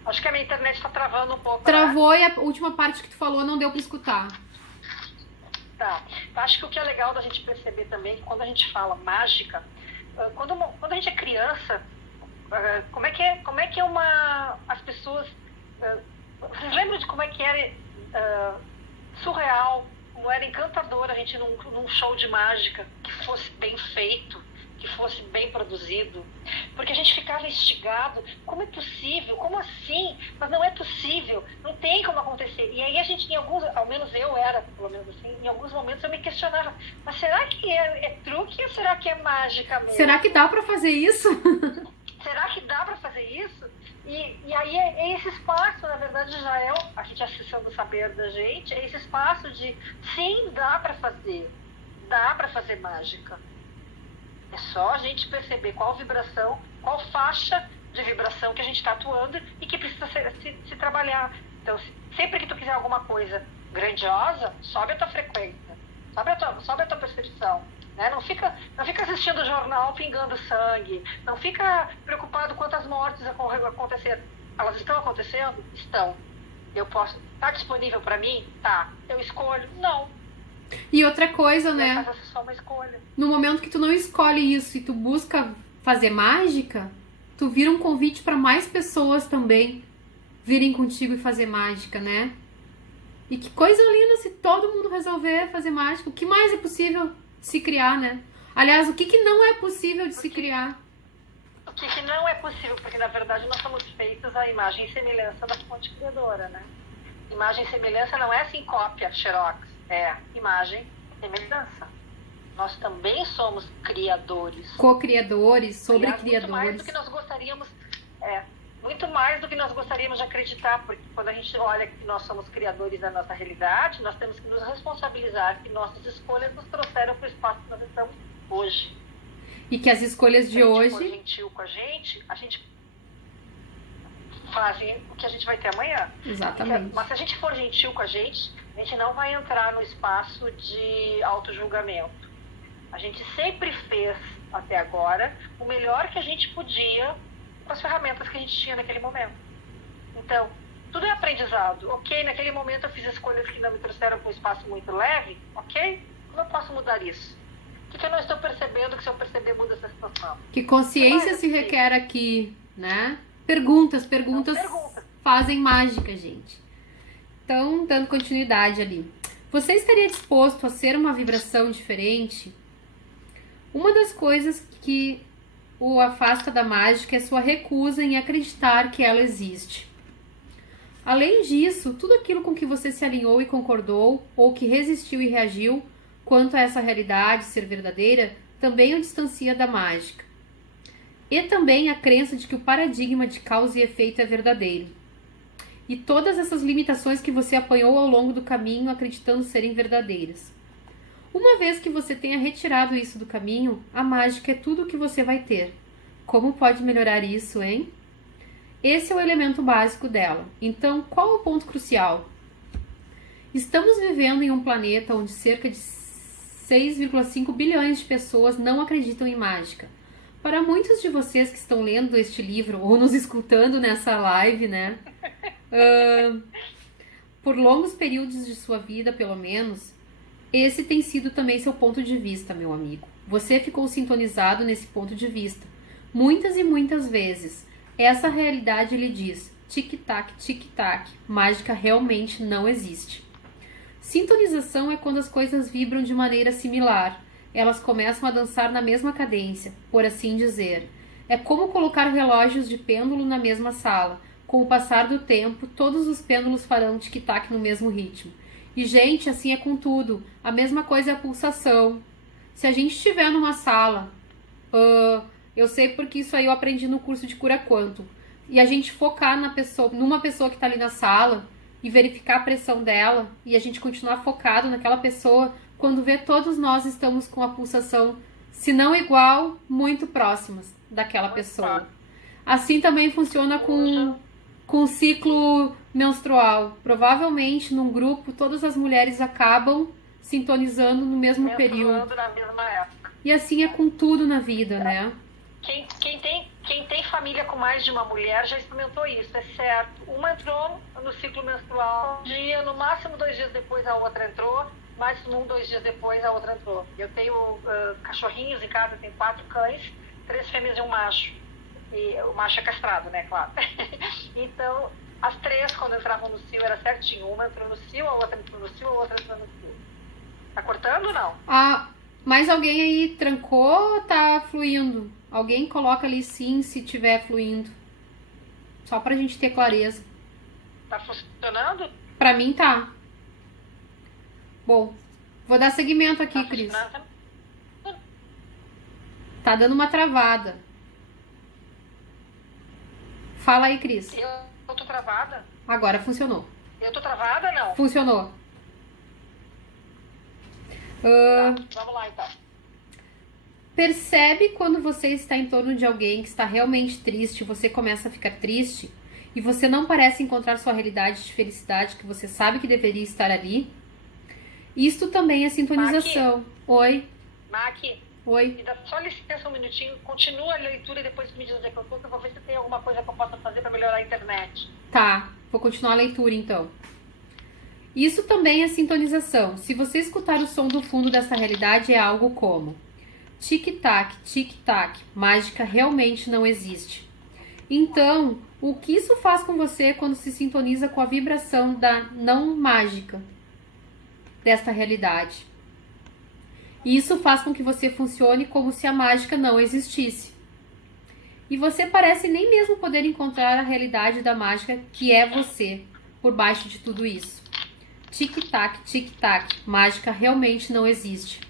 Acho que a minha internet tá travando um pouco. Travou, né? E a última parte que tu falou não deu pra escutar. Tá. Acho que o que é legal da gente perceber também é que quando a gente fala mágica, quando a gente é criança, como é que as pessoas, vocês lembram de como é que era surreal, como era encantador a gente num show de mágica que fosse bem feito, que fosse bem produzido, porque a gente ficava instigado, como é possível, como assim, mas não é possível, não tem como acontecer. E aí a gente, ao menos eu era, pelo menos assim, em alguns momentos eu me questionava, mas será que é truque ou será que é mágica mesmo? Será que dá pra fazer isso? Será que dá pra fazer isso? E aí esse espaço, na verdade, já é a gente acessando o saber da gente, é esse espaço de, sim, dá pra fazer mágica. É só a gente perceber qual vibração, qual faixa de vibração que a gente está atuando e que precisa se trabalhar. Então, sempre que tu quiser alguma coisa grandiosa, sobe a tua frequência, sobe a tua percepção. Né? Não fica assistindo o jornal pingando sangue, não fica preocupado quantas mortes aconteceram. Elas estão acontecendo? Estão. Eu posso. Está disponível para mim? Tá. Eu escolho? Não. E outra coisa, né? Mas é só uma escolha. No momento que tu não escolhe isso e tu busca fazer mágica, tu vira um convite para mais pessoas também virem contigo e fazer mágica, né? E que coisa linda se todo mundo resolver fazer mágica. O que mais é possível de se criar, né? Aliás, o que não é possível de se criar? O que não é possível, porque na verdade nós somos feitos à imagem e semelhança da fonte criadora, né? Imagem e semelhança não é assim cópia, xerox, é imagem e semelhança. Nós também somos criadores. Co-criadores, sobre-criadores. Muito mais do que nós gostaríamos, muito mais do que nós gostaríamos de acreditar, porque quando a gente olha que nós somos criadores da nossa realidade, nós temos que nos responsabilizar que nossas escolhas nos trouxeram para o espaço que nós estamos hoje. E que as escolhas de hoje... Se a gente for gentil com a gente faz o que a gente vai ter amanhã. Exatamente. Mas se a gente for gentil com a gente não vai entrar no espaço de autojulgamento. A gente sempre fez, até agora, o melhor que a gente podia com as ferramentas que a gente tinha naquele momento. Então, tudo é aprendizado. Ok, naquele momento eu fiz escolhas que não me trouxeram para um espaço muito leve. Ok, como eu posso mudar isso? O que eu não estou percebendo que se eu perceber muda essa situação? Que consciência se requer aqui, né? Perguntas fazem mágica, gente. Então, dando continuidade ali. Você estaria disposto a ser uma vibração diferente? Uma das coisas que o afasta da mágica é sua recusa em acreditar que ela existe. Além disso, tudo aquilo com que você se alinhou e concordou, ou que resistiu e reagiu quanto a essa realidade ser verdadeira, também o distancia da mágica. E também a crença de que o paradigma de causa e efeito é verdadeiro. E todas essas limitações que você apanhou ao longo do caminho acreditando serem verdadeiras. Uma vez que você tenha retirado isso do caminho, a mágica é tudo o que você vai ter. Como pode melhorar isso, hein? Esse é o elemento básico dela. Então, qual o ponto crucial? Estamos vivendo em um planeta onde cerca de 6,5 bilhões de pessoas não acreditam em mágica. Para muitos de vocês que estão lendo este livro ou nos escutando nessa live, né? Por longos períodos de sua vida, pelo menos, esse tem sido também seu ponto de vista, meu amigo. Você ficou sintonizado nesse ponto de vista. Muitas e muitas vezes. Essa realidade lhe diz, tic-tac, tic-tac, mágica realmente não existe. Sintonização é quando as coisas vibram de maneira similar. Elas começam a dançar na mesma cadência, por assim dizer. É como colocar relógios de pêndulo na mesma sala. Com o passar do tempo, todos os pêndulos farão tic-tac no mesmo ritmo. E, gente, assim é com tudo. A mesma coisa é a pulsação. Se a gente estiver numa sala, eu sei porque isso aí eu aprendi no curso de cura quântico, e a gente focar numa pessoa que está ali na sala e verificar a pressão dela, e a gente continuar focado naquela pessoa, quando vê todos nós estamos com a pulsação, se não igual, muito próximas daquela pessoa. Assim também funciona com o ciclo menstrual. Provavelmente, num grupo, todas as mulheres acabam sintonizando no mesmo período. Na mesma época. E assim é com tudo na vida, né? Quem tem família com mais de uma mulher já experimentou isso, é certo. Uma entrou no ciclo menstrual um dia, no máximo 2 dias depois a outra entrou, mais 2 dias depois a outra entrou. Eu tenho cachorrinhos em casa, tenho 4 cães, 3 fêmeas e um macho. E o macho é castrado, né, claro. Então, as 3, quando entravam no cio, era certinho. Uma entrou no cio, a outra entrou no cio, a outra entrou no cio. Tá cortando ou não? Mas alguém aí trancou ou tá fluindo? Alguém coloca ali sim, se tiver fluindo. Só pra gente ter clareza. Tá funcionando? Pra mim tá. Bom, vou dar seguimento aqui, Cris. Tá dando uma travada. Fala aí, Cris. Eu tô travada? Agora funcionou. Eu tô travada, não? Funcionou. Tá, vamos lá, então. Percebe quando você está em torno de alguém que está realmente triste, você começa a ficar triste e você não parece encontrar sua realidade de felicidade que você sabe que deveria estar ali? Isto também é sintonização. Maqui. Oi. Maqui. Oi. Me dá só licença um minutinho, continua a leitura e depois me diz onde é que eu tô, que eu vou ver se tem alguma coisa que eu possa fazer para melhorar a internet. Tá, vou continuar a leitura então. Isso também é sintonização. Se você escutar o som do fundo dessa realidade, é algo como tic-tac, tic-tac, mágica realmente não existe. Então, o que isso faz com você quando se sintoniza com a vibração da não mágica desta realidade? Isso faz com que você funcione como se a mágica não existisse. E você parece nem mesmo poder encontrar a realidade da mágica que é você, por baixo de tudo isso. Tic-tac, tic-tac, mágica realmente não existe.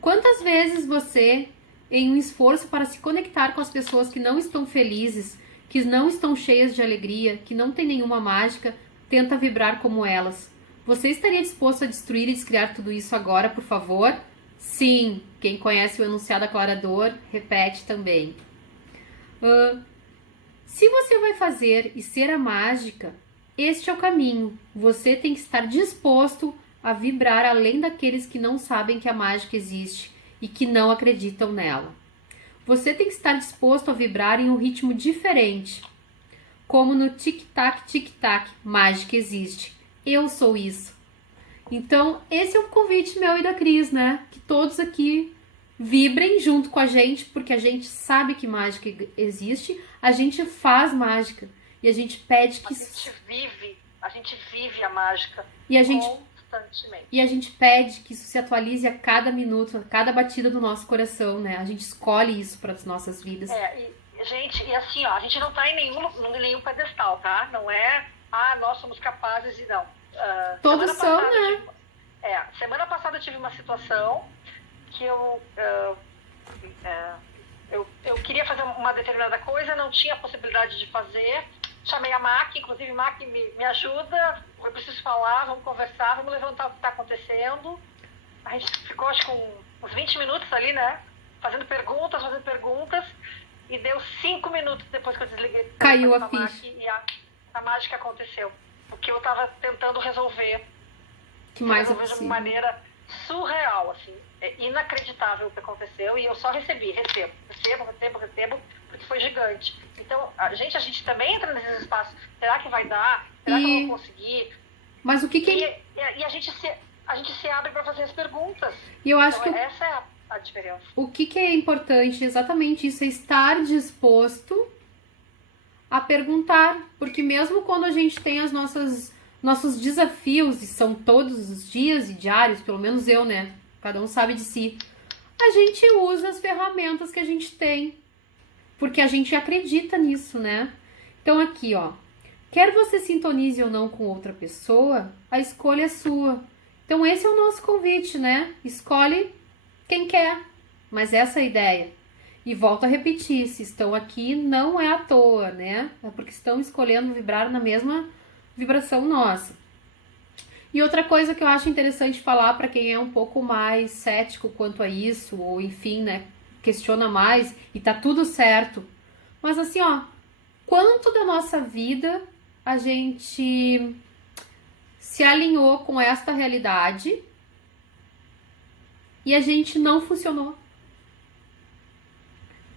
Quantas vezes você, em um esforço para se conectar com as pessoas que não estão felizes, que não estão cheias de alegria, que não tem nenhuma mágica, tenta vibrar como elas? Você estaria disposto a destruir e descriar tudo isso agora, por favor? Sim, quem conhece o enunciado aclarador, repete também. Se você vai fazer e ser a mágica, este é o caminho. Você tem que estar disposto a vibrar além daqueles que não sabem que a mágica existe e que não acreditam nela. Você tem que estar disposto a vibrar em um ritmo diferente. Como no tic-tac, tic-tac, mágica existe. Eu sou isso. Então, esse é o convite meu e da Cris, né? Que todos aqui vibrem junto com a gente, porque a gente sabe que mágica existe, a gente faz mágica e a gente pede que... A gente vive a mágica e a gente, constantemente. E a gente pede que isso se atualize a cada minuto, a cada batida do nosso coração, né? A gente escolhe isso para as nossas vidas. Gente, e assim, ó, a gente não tá em nenhum pedestal, tá? Não é, nós somos capazes de não. Todos são, né? Semana passada eu tive uma situação que eu queria fazer uma determinada coisa, não tinha possibilidade de fazer, chamei a Mac, inclusive Mac me ajuda, eu preciso falar, vamos conversar, vamos levantar o que está acontecendo. A gente ficou acho que uns 20 minutos ali, né, fazendo perguntas, e deu 5 minutos depois que eu desliguei. Caiu a ficha. E a mágica aconteceu, o que eu estava tentando resolver. Que mais de uma maneira surreal, assim, é inacreditável o que aconteceu, e eu só recebo, porque foi gigante. Então, a gente também entra nesses espaços, será que vai dar? Será que eu vou conseguir? Mas o que E a gente se abre para fazer as perguntas. E eu acho então, essa é a diferença. O que é importante, exatamente isso, é estar disposto a perguntar, porque mesmo quando a gente tem as nossos desafios, e são todos os dias e diários, pelo menos eu, né? Cada um sabe de si. A gente usa as ferramentas que a gente tem, porque a gente acredita nisso, né? Então aqui, ó, quer você sintonize ou não com outra pessoa, a escolha é sua. Então esse é o nosso convite, né? Escolhe quem quer, mas essa é a ideia. E volto a repetir, se estão aqui não é à toa, né? É porque estão escolhendo vibrar na mesma vibração nossa. E outra coisa que eu acho interessante falar para quem é um pouco mais cético quanto a isso, ou enfim, né, questiona mais e tá tudo certo. Mas assim, ó, quanto da nossa vida a gente se alinhou com esta realidade e a gente não funcionou?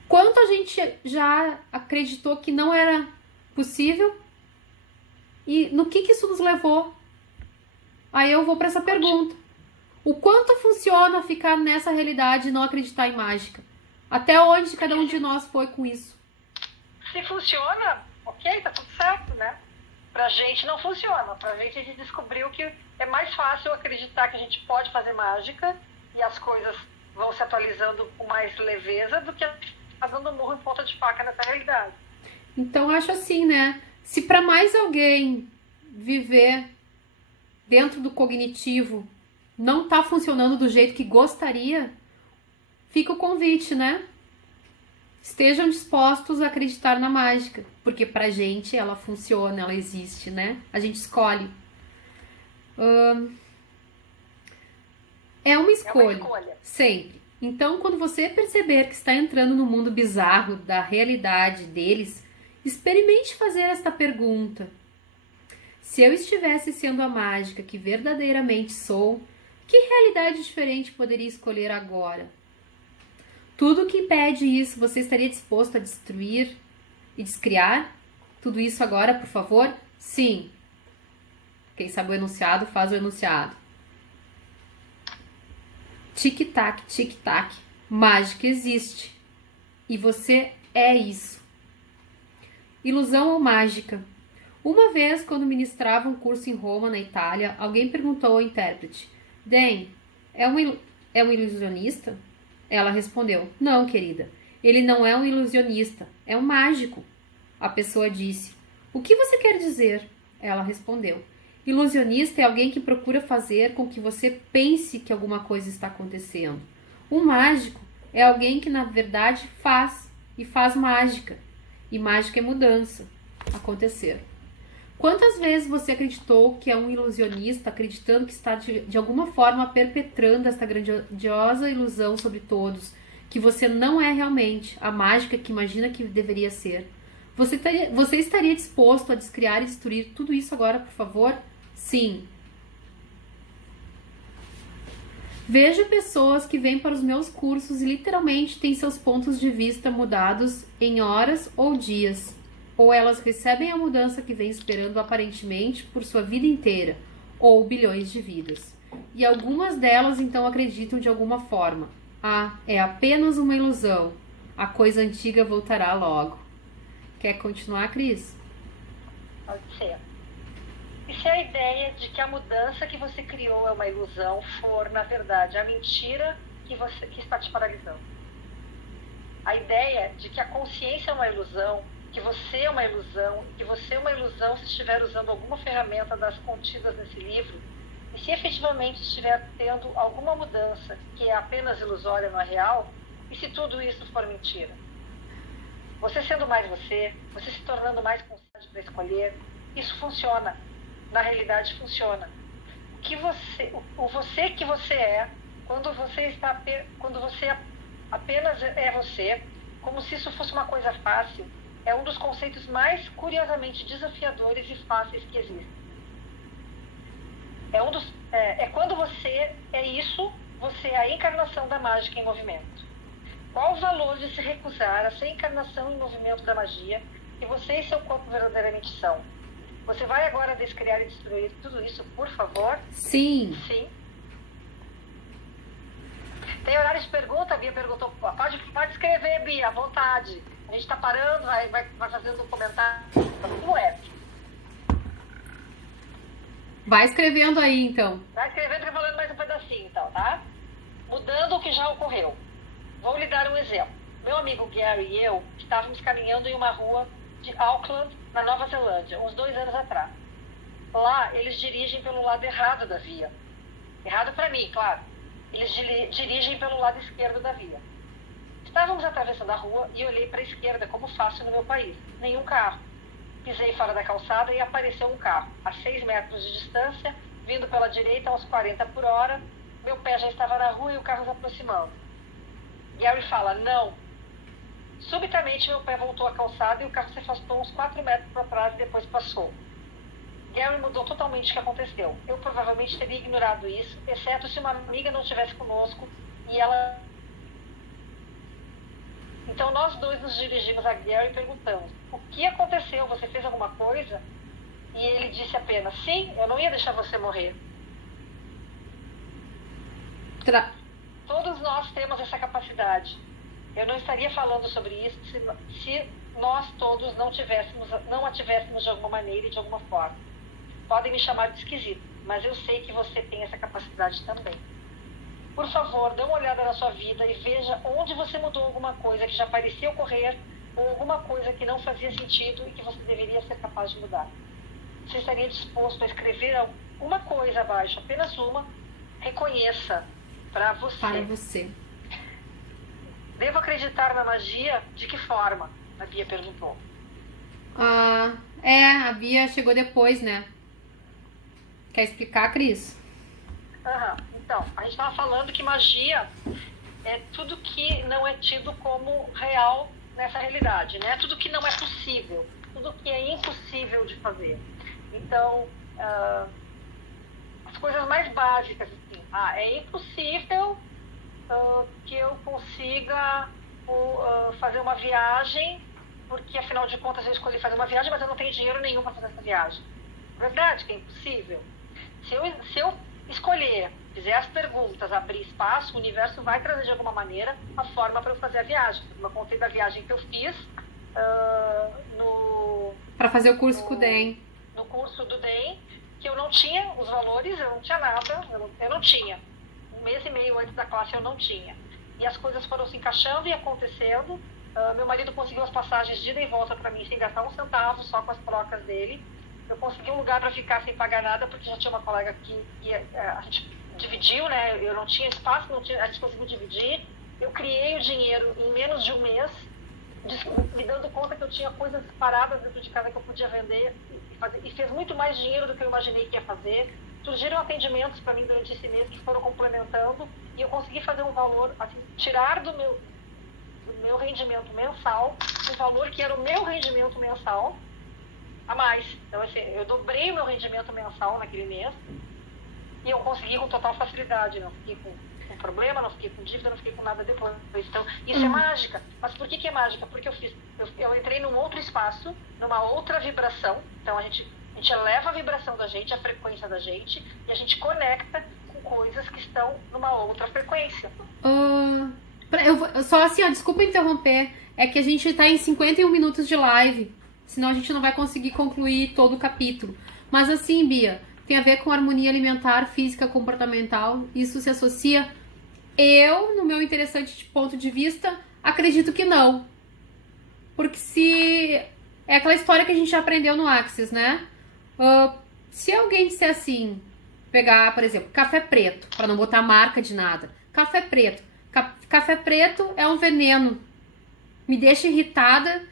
Quanto a gente já acreditou que não era possível? E no que isso nos levou? Aí eu vou para essa pergunta. O quanto funciona ficar nessa realidade e não acreditar em mágica? Até onde cada um de nós foi com isso? Se funciona, ok, tá tudo certo, né? Pra gente não funciona. Pra gente a gente descobriu que é mais fácil acreditar que a gente pode fazer mágica e as coisas vão se atualizando com mais leveza do que tá dando murro em ponta de faca nessa realidade. Então acho assim, né? Se para mais alguém viver dentro do cognitivo não tá funcionando do jeito que gostaria, fica o convite, né? Estejam dispostos a acreditar na mágica, porque pra gente ela funciona, ela existe, né? A gente escolhe. É uma escolha, sempre. Então, quando você perceber que está entrando no mundo bizarro da realidade deles, experimente fazer esta pergunta. Se eu estivesse sendo a mágica que verdadeiramente sou, que realidade diferente poderia escolher agora? Tudo que impede isso, você estaria disposto a destruir e descriar? Tudo isso agora, por favor? Sim. Quem sabe o enunciado, faz o enunciado. Tic-tac, tic-tac. Mágica existe. E você é isso. Ilusão ou mágica? Uma vez, quando ministrava um curso em Roma, na Itália, alguém perguntou ao intérprete: Dan, é um ilusionista? Ela respondeu: Não, querida, ele não é um ilusionista, é um mágico. A pessoa disse: O que você quer dizer? Ela respondeu: Ilusionista é alguém que procura fazer com que você pense que alguma coisa está acontecendo. Um mágico é alguém que, na verdade, faz, e faz mágica. E mágica é mudança, acontecer. Quantas vezes você acreditou que é um ilusionista, acreditando que está de alguma forma perpetrando esta grandiosa ilusão sobre todos, que você não é realmente a mágica que imagina que deveria ser? Você estaria disposto a descriar e destruir tudo isso agora, por favor? Sim. Vejo pessoas que vêm para os meus cursos e literalmente têm seus pontos de vista mudados em horas ou dias. Ou elas recebem a mudança que vem esperando aparentemente por sua vida inteira, ou bilhões de vidas. E algumas delas então acreditam de alguma forma: ah, é apenas uma ilusão, a coisa antiga voltará logo. Quer continuar, Cris? Pode ser. E se a ideia de que a mudança que você criou é uma ilusão for, na verdade, a mentira que está te paralisando? A ideia de que a consciência é uma ilusão, que você é uma ilusão, que você é uma ilusão se estiver usando alguma ferramenta das contidas nesse livro, e se efetivamente estiver tendo alguma mudança que é apenas ilusória, não é real, e se tudo isso for mentira? Você sendo mais você se tornando mais consciente para escolher, isso funciona. Na realidade funciona. O você que você é, quando você apenas é você, como se isso fosse uma coisa fácil, é um dos conceitos mais curiosamente desafiadores e fáceis que existem. Quando você é isso, você é a encarnação da mágica em movimento. Qual o valor de se recusar a ser encarnação em movimento da magia que você e seu corpo verdadeiramente são? Você vai agora descriar e destruir tudo isso, por favor? Sim. Sim. Tem horário de pergunta? A Bia perguntou. Pode escrever, Bia, à vontade. A gente está parando, vai fazendo um comentário. Como é? Vai escrevendo aí, então. Vai escrevendo e falando mais um pedacinho, então, tá? Mudando o que já ocorreu. Vou lhe dar um exemplo. Meu amigo Gary e eu estávamos caminhando em uma rua de Auckland, na Nova Zelândia, uns 2 anos atrás. Lá, eles dirigem pelo lado errado da via. Errado para mim, claro. Eles dirigem pelo lado esquerdo da via. Estávamos atravessando a rua e olhei para a esquerda, como faço no meu país. Nenhum carro. Pisei fora da calçada e apareceu um carro, a 6 metros de distância, vindo pela direita aos 40 por hora. Meu pé já estava na rua e o carro se aproximando. Gary fala, não. Subitamente, meu pé voltou à calçada e o carro se afastou uns 4 metros para trás e depois passou. Gary mudou totalmente o que aconteceu. Eu provavelmente teria ignorado isso, exceto se uma amiga não estivesse conosco e ela... Então, nós dois nos dirigimos a Gary e perguntamos, o que aconteceu? Você fez alguma coisa? E ele disse apenas, sim, eu não ia deixar você morrer. Todos nós temos essa capacidade. Eu não estaria falando sobre isso se nós todos não a tivéssemos de alguma maneira e de alguma forma. Podem me chamar de esquisito, mas eu sei que você tem essa capacidade também. Por favor, dê uma olhada na sua vida e veja onde você mudou alguma coisa que já parecia ocorrer ou alguma coisa que não fazia sentido e que você deveria ser capaz de mudar. Você estaria disposto a escrever alguma coisa abaixo, apenas uma, reconheça para você. Para você. Devo acreditar na magia? De que forma? A Bia perguntou. A Bia chegou depois, né? Quer explicar, Cris? Então, a gente estava falando que magia é tudo que não é tido como real nessa realidade, né? Tudo que não é possível, tudo que é impossível de fazer. Então, as coisas mais básicas, assim, é impossível que eu consiga fazer uma viagem, porque afinal de contas eu escolhi fazer uma viagem, mas eu não tenho dinheiro nenhum para fazer essa viagem. Verdade que é impossível. Se eu escolher, fizer as perguntas, abrir espaço, o universo vai trazer de alguma maneira a forma para eu fazer a viagem. Como eu contei da viagem que eu fiz, Para fazer o curso com o DEM. No curso do DEM, que eu não tinha os valores, eu não tinha nada, eu não tinha. Um mês e meio antes da classe eu não tinha. E as coisas foram se encaixando e acontecendo. Meu marido conseguiu as passagens de ida e volta para mim sem gastar um centavo, só com as trocas dele. Eu consegui um lugar para ficar sem pagar nada, porque já tinha uma colega que a gente dividiu, né? Eu não tinha espaço, a gente conseguiu dividir. Eu criei o dinheiro em menos de um mês, me dando conta que eu tinha coisas paradas dentro de casa que eu podia vender e fez muito mais dinheiro do que eu imaginei que ia fazer. Surgiram atendimentos para mim durante esse mês que foram complementando e eu consegui fazer um valor, assim, tirar do meu rendimento mensal, um valor que era o meu rendimento mensal a mais. Então, assim, eu dobrei o meu rendimento mensal naquele mês e eu consegui com total facilidade, não fiquei com problema, não fiquei com dívida, não fiquei com nada depois. Então, isso é mágica. Mas por que é mágica? Porque eu entrei num outro espaço, numa outra vibração. Então, a gente eleva a vibração da gente, a frequência da gente, e a gente conecta com coisas que estão numa outra frequência. Só assim, ó, desculpa interromper, é que a gente tá em 51 minutos de live, senão a gente não vai conseguir concluir todo o capítulo. Mas assim, Bia, tem a ver com harmonia alimentar, física, comportamental, isso se associa? Eu, no meu interessante ponto de vista, acredito que não. Porque se... É aquela história que a gente já aprendeu no Axis, né? Se alguém disser assim, pegar, por exemplo, café preto, para não botar marca de nada. Café preto. Café preto é um veneno. Me deixa irritada,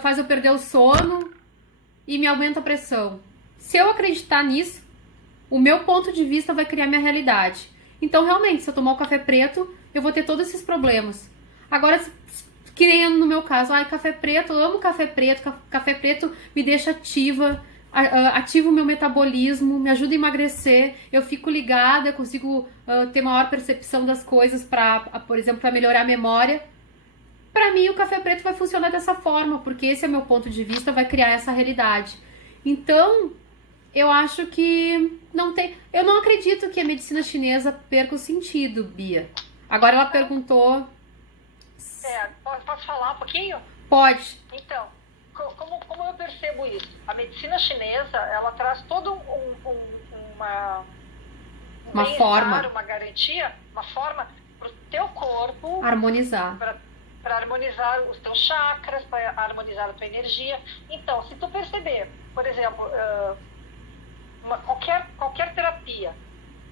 faz eu perder o sono e me aumenta a pressão. Se eu acreditar nisso, o meu ponto de vista vai criar minha realidade. Então, realmente, se eu tomar o café preto, eu vou ter todos esses problemas. Agora, que nem no meu caso, café preto, eu amo café preto me deixa ativa, ativa o meu metabolismo, me ajuda a emagrecer, eu fico ligada, eu consigo ter maior percepção das coisas, por exemplo, para melhorar a memória. Para mim, o café preto vai funcionar dessa forma, porque esse é meu ponto de vista, vai criar essa realidade. Então, eu acho que não tem... Eu não acredito que a medicina chinesa perca o sentido, Bia. Agora ela perguntou... Posso falar um pouquinho? Pode. Então, como eu percebo isso? A medicina chinesa, ela traz todo uma forma, uma garantia, uma forma para o teu corpo... harmonizar. Para harmonizar os teus chakras, para harmonizar a tua energia. Então, se tu perceber, por exemplo... qualquer terapia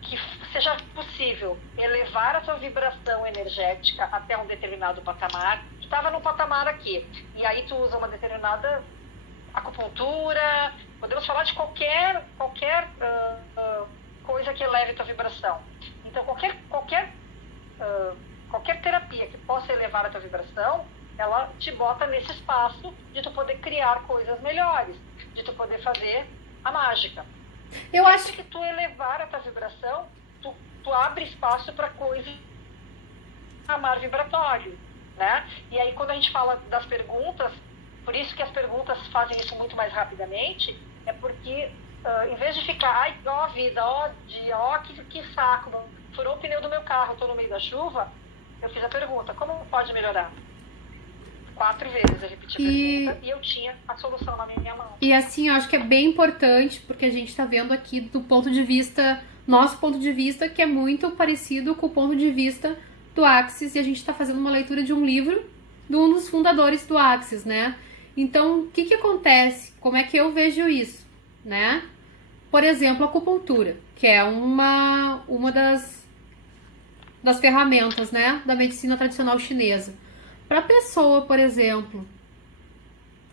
que seja possível elevar a sua vibração energética até um determinado patamar, tu estava num patamar aqui, e aí tu usa uma determinada acupuntura, podemos falar de qualquer coisa que eleve a tua vibração. Então, qualquer terapia que possa elevar a tua vibração, ela te bota nesse espaço de tu poder criar coisas melhores, de tu poder fazer a mágica. Eu acho que tu elevar a tua vibração, tu abre espaço para coisas chamar vibratório, né? E aí quando a gente fala das perguntas, por isso que as perguntas fazem isso muito mais rapidamente, é porque em vez de ficar, ó vida, ó dia, ó que saco, furou o pneu do meu carro, estou no meio da chuva, eu fiz a pergunta, como pode melhorar? 4 vezes eu repeti a pergunta e eu tinha a solução na minha mão. E assim, eu acho que é bem importante, porque a gente tá vendo aqui do ponto de vista, nosso ponto de vista, que é muito parecido com o ponto de vista do Axis, e a gente tá fazendo uma leitura de um livro de um dos fundadores do Axis, né? Então, o que acontece? Como é que eu vejo isso, né? Por exemplo, a acupuntura, que é uma das ferramentas, né, da medicina tradicional chinesa. Pra pessoa, por exemplo,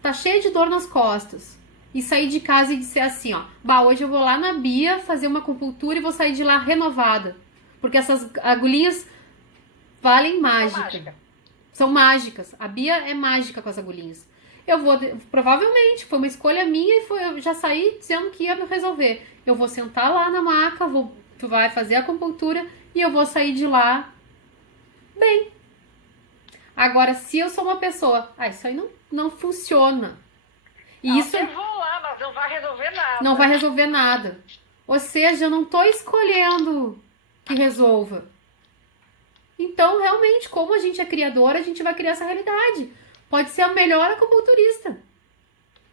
tá cheia de dor nas costas e sair de casa e dizer assim, ó, hoje eu vou lá na Bia fazer uma acupuntura e vou sair de lá renovada. Porque essas agulhinhas valem mágica. São mágicas. A Bia é mágica com as agulhinhas. Provavelmente, foi uma escolha minha e eu já saí dizendo que ia me resolver. Eu vou sentar lá na maca, tu vai fazer a acupuntura e eu vou sair de lá bem. Agora, se eu sou uma pessoa... isso aí não funciona. E isso... Eu vou lá, mas não vai resolver nada. Não vai resolver nada. Ou seja, eu não tô escolhendo que resolva. Então, realmente, como a gente é criadora, a gente vai criar essa realidade. Pode ser a melhor acupunturista.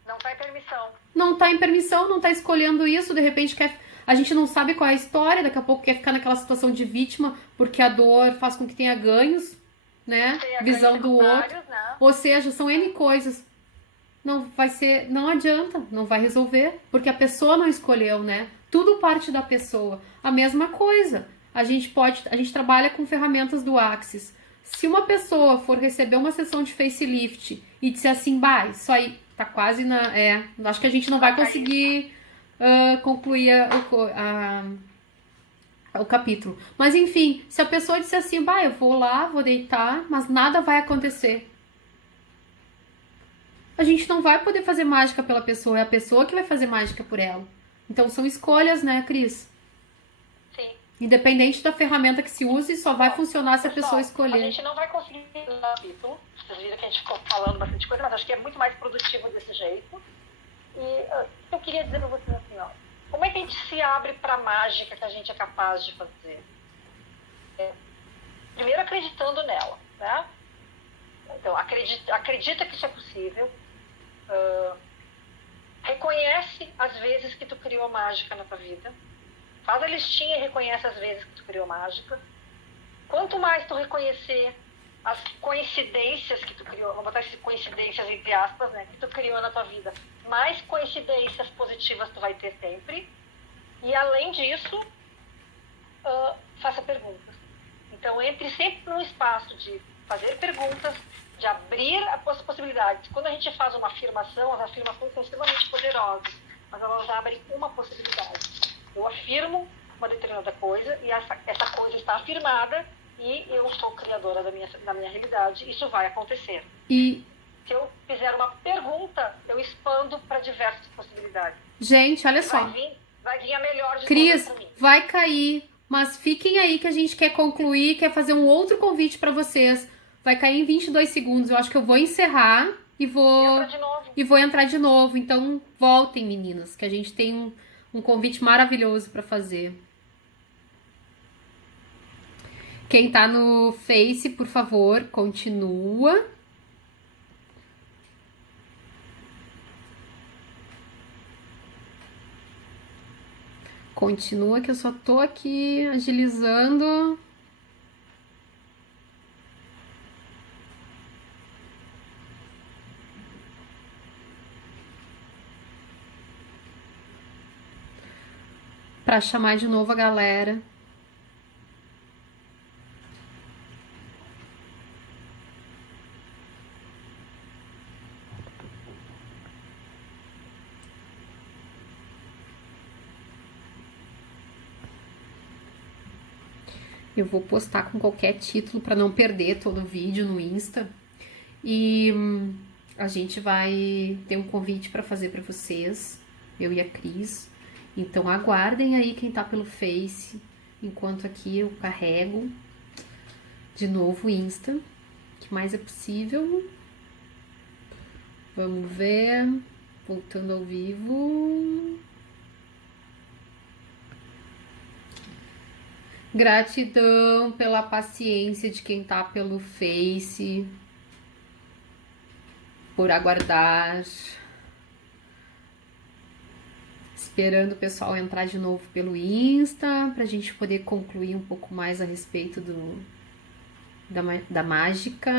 Não tá em permissão. Não tá em permissão, não tá escolhendo isso, de repente a gente não sabe qual é a história, daqui a pouco quer ficar naquela situação de vítima, porque a dor faz com que tenha ganhos, né? Visão do outro. Né? Ou seja, são N coisas. Não adianta, não vai resolver, porque a pessoa não escolheu, né? Tudo parte da pessoa. A mesma coisa. A gente trabalha com ferramentas do Axis. Se uma pessoa for receber uma sessão de facelift e disser assim, bah, isso aí tá quase acho que a gente não vai conseguir concluir o capítulo. Mas enfim, se a pessoa disser assim, bah, eu vou lá, vou deitar, mas nada vai acontecer. A gente não vai poder fazer mágica pela pessoa, é a pessoa que vai fazer mágica por ela. Então são escolhas, né, Cris? Sim. Independente da ferramenta que se use, só vai funcionar se a pessoa escolher. A gente não vai conseguir o capítulo. Vocês viram que a gente ficou falando bastante coisa, mas acho que é muito mais produtivo desse jeito. E eu queria dizer pra vocês assim, ó, como é que a gente se abre pra mágica que a gente é capaz de fazer? Primeiro acreditando nela, né? Então, acredita que isso é possível. Reconhece as vezes que tu criou mágica na tua vida. Faz a listinha e reconhece as vezes que tu criou mágica. Quanto mais tu reconhecer as coincidências que tu criou, vamos botar essas coincidências entre aspas, né, que tu criou na tua vida, mais coincidências positivas tu vai ter sempre. E além disso, faça perguntas. Então, entre sempre num espaço de fazer perguntas, de abrir as possibilidades. Quando a gente faz uma afirmação, as afirmações são extremamente poderosas, mas elas abrem uma possibilidade. Eu afirmo uma determinada coisa e essa coisa está afirmada e eu sou criadora da minha realidade. Isso vai acontecer. E se eu fizer uma pergunta, eu expando para diversas possibilidades. Gente, olha só. Vai vir a melhor de Cris, todas pra mim. vai cair, mas fiquem aí que a gente quer concluir, quer fazer um outro convite para vocês. Vai cair em 22 segundos. Eu acho que eu vou encerrar e vou entrar de novo. Então, voltem, meninas, que a gente tem um convite maravilhoso para fazer. Quem tá no Face, por favor, continua. Continua que eu só tô aqui agilizando. Para chamar de novo a galera. Eu vou postar com qualquer título para não perder todo o vídeo no Insta. E a gente vai ter um convite para fazer para vocês, eu e a Cris. Então aguardem aí quem tá pelo Face, enquanto aqui eu carrego de novo o Insta, que mais é possível. Vamos ver, voltando ao vivo. Gratidão pela paciência de quem tá pelo Face, por aguardar. Esperando o pessoal entrar de novo pelo Insta, pra gente poder concluir um pouco mais a respeito da mágica.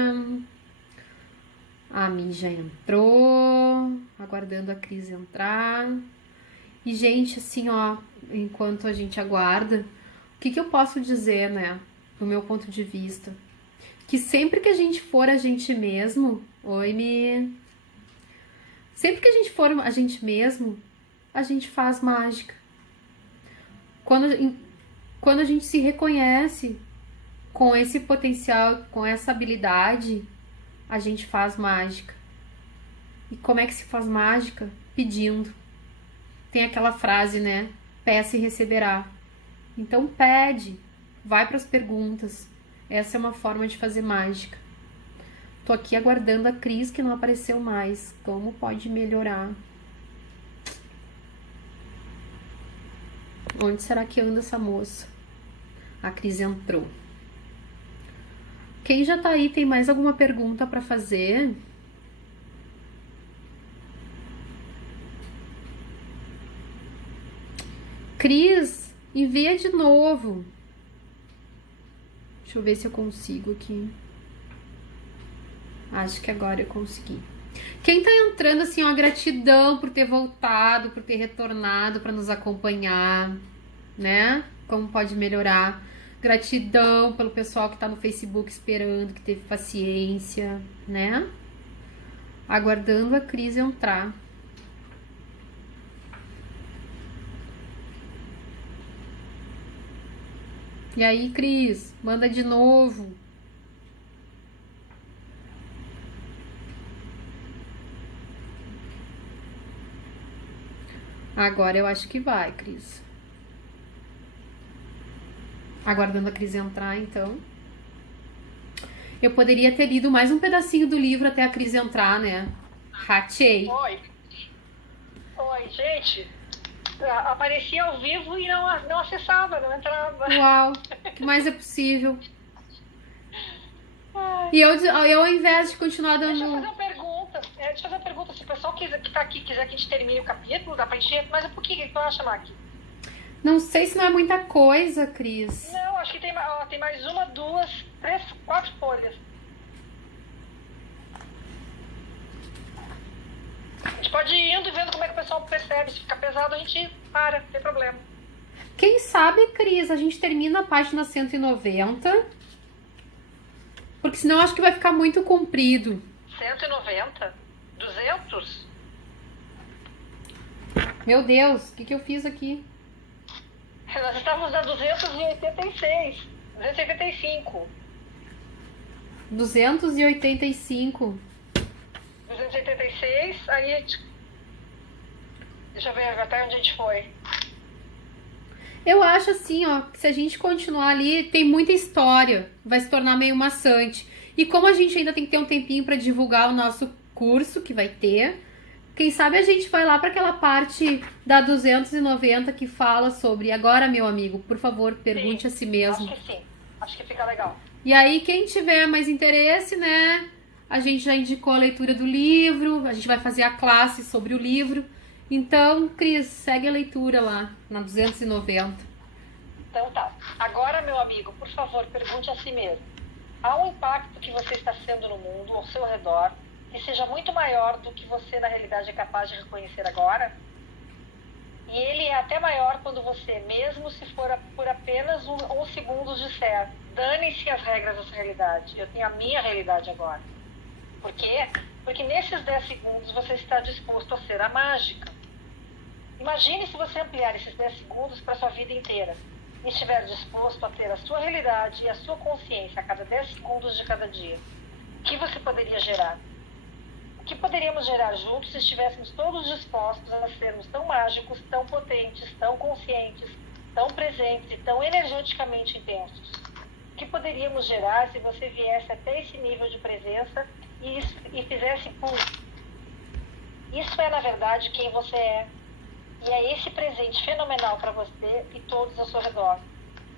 A Mi já entrou, aguardando a Cris entrar. E, gente, assim, ó, enquanto a gente aguarda, o que eu posso dizer, né, do meu ponto de vista? Que sempre que a gente for a gente mesmo, sempre que a gente for a gente mesmo, a gente faz mágica. Quando a gente se reconhece com esse potencial, com essa habilidade, a gente faz mágica. E como é que se faz mágica? Pedindo. Tem aquela frase, né? Peça e receberá. Então pede, vai para as perguntas. Essa é uma forma de fazer mágica. Tô aqui aguardando a Cris, que não apareceu mais. Como pode melhorar? Onde será que anda essa moça? A Cris entrou. Quem já tá aí, tem mais alguma pergunta para fazer? Cris, envia de novo. Deixa eu ver se eu consigo aqui. Acho que agora eu consegui. Quem tá entrando, assim, ó, gratidão por ter voltado, por ter retornado para nos acompanhar, né? Como pode melhorar. Gratidão pelo pessoal que tá no Facebook esperando, que teve paciência, né? Aguardando a Cris entrar. E aí, Cris, manda de novo. Agora eu acho que vai, Cris. Aguardando a Cris entrar, então. Eu poderia ter lido mais um pedacinho do livro até a Cris entrar, né? Ratei. Oi. Oi, gente. Aparecia ao vivo e não acessava, não entrava. Uau, o que mais é possível? E eu, ao invés de continuar dando... Deixa eu fazer uma pergunta. Se o pessoal que tá aqui quiser que a gente termine o capítulo, dá pra encher mais um pouquinho. O que tu acha, Maqui? Não sei se não é muita coisa, Cris. Não, acho que tem mais uma, duas, três, quatro folhas. A gente pode ir indo e vendo como é que o pessoal percebe. Se ficar pesado, a gente para, não tem problema. Quem sabe, Cris, a gente termina a página 190. Porque senão eu acho que vai ficar muito comprido. 190? 200? Meu Deus, o que eu fiz aqui? Nós estávamos a 286, 285. 285. 286, aí a gente... Deixa eu ver até onde a gente foi. Eu acho assim, ó, que se a gente continuar ali, tem muita história. Vai se tornar meio maçante. E como a gente ainda tem que ter um tempinho para divulgar o nosso curso, que vai ter, quem sabe a gente vai lá para aquela parte da 290 que fala sobre... Agora, meu amigo, por favor, pergunte a si mesmo. Acho que sim. Acho que fica legal. E aí, quem tiver mais interesse, né? A gente já indicou a leitura do livro, a gente vai fazer a classe sobre o livro. Então, Cris, segue a leitura lá, na 290. Então tá. Agora, meu amigo, por favor, pergunte a si mesmo. Há um impacto que você está sendo no mundo, ao seu redor, que seja muito maior do que você, na realidade, é capaz de reconhecer agora? E ele é até maior quando você, mesmo se for por apenas um segundo, disser: dane-se as regras dessa realidade, eu tenho a minha realidade agora. Por quê? Porque nesses 10 segundos você está disposto a ser a mágica. Imagine se você ampliar esses 10 segundos para a sua vida inteira e estiver disposto a ter a sua realidade e a sua consciência a cada 10 segundos de cada dia. O que você poderia gerar? O que poderíamos gerar juntos se estivéssemos todos dispostos a sermos tão mágicos, tão potentes, tão conscientes, tão presentes e tão energeticamente intensos? O que poderíamos gerar se você viesse até esse nível de presença e fizesse pum? Isso é, na verdade, quem você é. E é esse presente fenomenal para você e todos ao seu redor.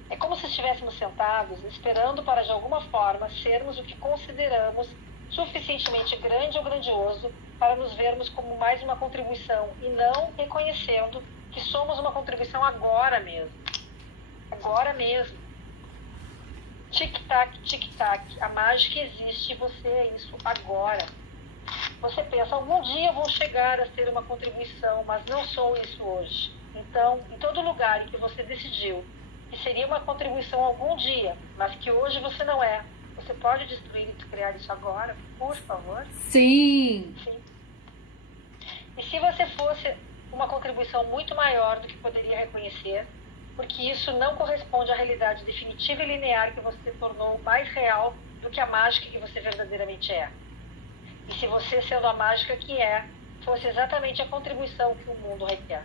É como se estivéssemos sentados, esperando para, de alguma forma, sermos o que consideramos suficientemente grande ou grandioso para nos vermos como mais uma contribuição e não reconhecendo que somos uma contribuição agora mesmo. Agora mesmo. Tic-tac, tic-tac. A mágica existe e você é isso agora. Você pensa: algum dia eu vou chegar a ser uma contribuição, mas não sou isso hoje. Então, em todo lugar em que você decidiu que seria uma contribuição algum dia, mas que hoje você não é, você pode destruir e criar isso agora, por favor? Sim. Sim. E se você fosse uma contribuição muito maior do que poderia reconhecer, porque isso não corresponde à realidade definitiva e linear que você tornou mais real do que a mágica que você verdadeiramente é. E se você, sendo a mágica que é, fosse exatamente a contribuição que o mundo requer.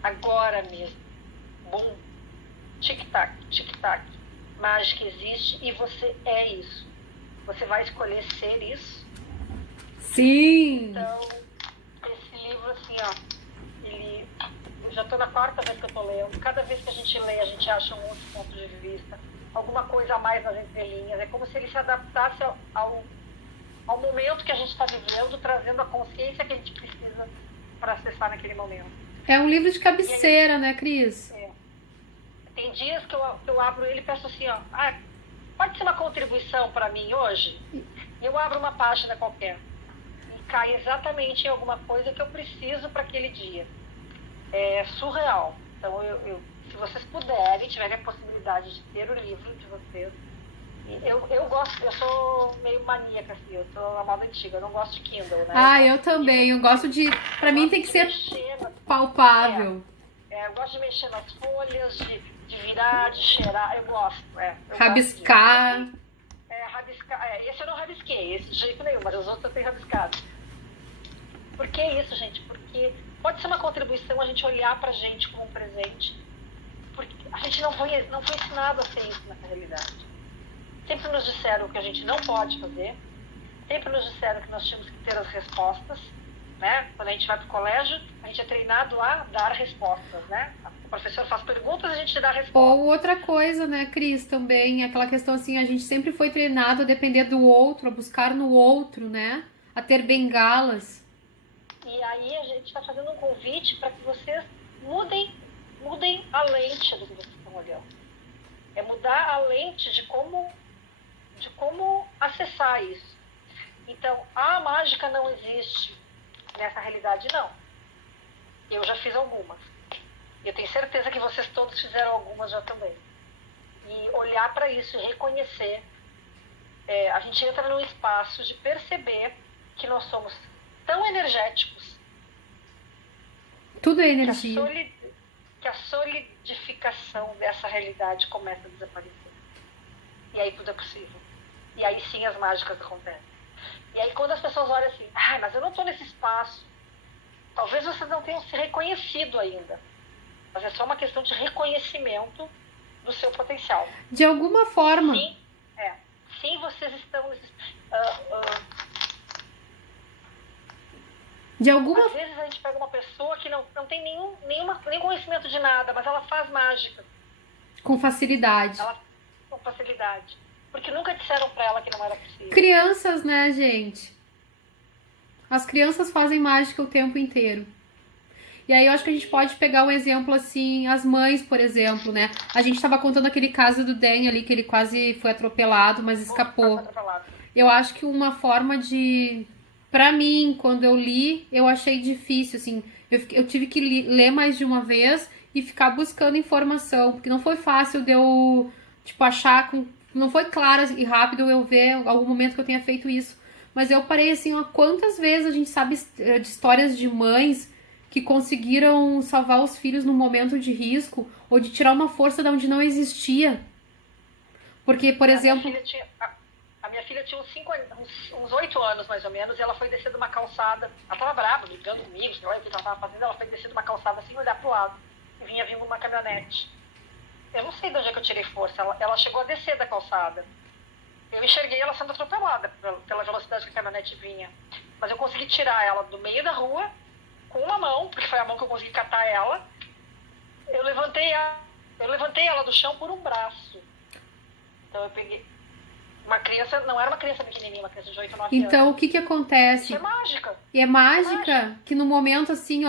Agora mesmo. Bum. Tic-tac, tic-tac. Mágica existe e você é isso. Você vai escolher ser isso? Sim. Então, esse livro, assim, ó, eu já estou na 4ª vez que eu estou lendo. Cada vez que a gente lê, a gente acha um outro ponto de vista, alguma coisa a mais nas entrelinhas. É como se ele se adaptasse ao momento que a gente está vivendo, trazendo a consciência que a gente precisa para acessar naquele momento. É um livro de cabeceira, né, Cris? É. Tem dias que eu abro ele e peço assim, ó, pode ser uma contribuição para mim hoje? Eu abro uma página qualquer e cai exatamente em alguma coisa que eu preciso para aquele dia. É surreal. Então, se vocês puderem, tiverem a possibilidade de ter o livro de vocês, eu gosto, eu sou meio maníaca, assim, eu sou a moda antiga, eu não gosto de Kindle, né? Eu também, eu gosto de, pra mim tem que ser palpável. Eu gosto de mexer nas folhas, de virar, de cheirar, eu gosto. Rabiscar. Gosto rabiscar. Esse eu não rabisquei, esse de jeito nenhum, mas os outros eu tenho rabiscado. Por que isso, gente? Porque pode ser uma contribuição a gente olhar pra gente como um presente. Porque a gente não foi ensinado a ser isso nessa realidade. Sempre nos disseram o que a gente não pode fazer. Sempre nos disseram que nós tínhamos que ter as respostas. Né? Quando a gente vai para o colégio, a gente é treinado a dar respostas, né? O professor faz perguntas e a gente dá respostas. Ou outra coisa, né, Cris, também, aquela questão assim, a gente sempre foi treinado a depender do outro, a buscar no outro, né? A ter bengalas. E aí a gente está fazendo um convite para que vocês mudem a lente do que vocês estão olhando. É mudar a lente de como acessar isso. Então, a mágica não existe. Nessa realidade, não. Eu já fiz algumas. Eu tenho certeza que vocês todos fizeram algumas já também. E olhar para isso e reconhecer, a gente entra num espaço de perceber que nós somos tão energéticos. Tudo é energia. Que a solidificação dessa realidade começa a desaparecer. E aí tudo é possível. E aí sim as mágicas acontecem. E aí quando as pessoas olham assim, mas eu não estou nesse espaço, talvez vocês não tenham se reconhecido ainda. Mas é só uma questão de reconhecimento do seu potencial. De alguma forma. Sim, vocês estão nesse... Às vezes a gente pega uma pessoa que não tem nenhum conhecimento de nada, mas ela faz mágica. Com facilidade. Com facilidade. Porque nunca disseram pra ela que não era possível. Crianças, né, gente? As crianças fazem mágica o tempo inteiro. E aí eu acho que a gente pode pegar um exemplo assim, as mães, por exemplo, né? A gente tava contando aquele caso do Dan ali, que ele quase foi atropelado, mas escapou. Eu acho que uma forma de... Pra mim, quando eu li, eu achei difícil, assim. Eu tive que ler mais de uma vez e ficar buscando informação. Porque não foi fácil de eu, achar... Não foi claro e rápido eu ver algum momento que eu tenha feito isso. Mas eu parei assim, quantas vezes a gente sabe de histórias de mães que conseguiram salvar os filhos num momento de risco ou de tirar uma força de onde não existia. Porque, por exemplo... A minha filha tinha uns 8 anos, mais ou menos, e ela foi descer de uma calçada. Ela estava brava, brigando comigo, sei lá o que ela estava fazendo. Ela foi descer de uma calçada assim, olhar pro lado. E vinha vindo uma caminhonete. Eu não sei de onde é que eu tirei força. Ela chegou a descer da calçada. Eu enxerguei ela sendo atropelada pela velocidade que a caminhonete vinha. Mas eu consegui tirar ela do meio da rua, com uma mão, porque foi a mão que eu consegui catar ela. Eu levantei ela do chão por um braço. Então eu peguei... Uma criança, não era uma criança pequenininha, uma criança de 8, 9 anos. Então, o que acontece? Isso é mágica. E é mágica que no momento, assim,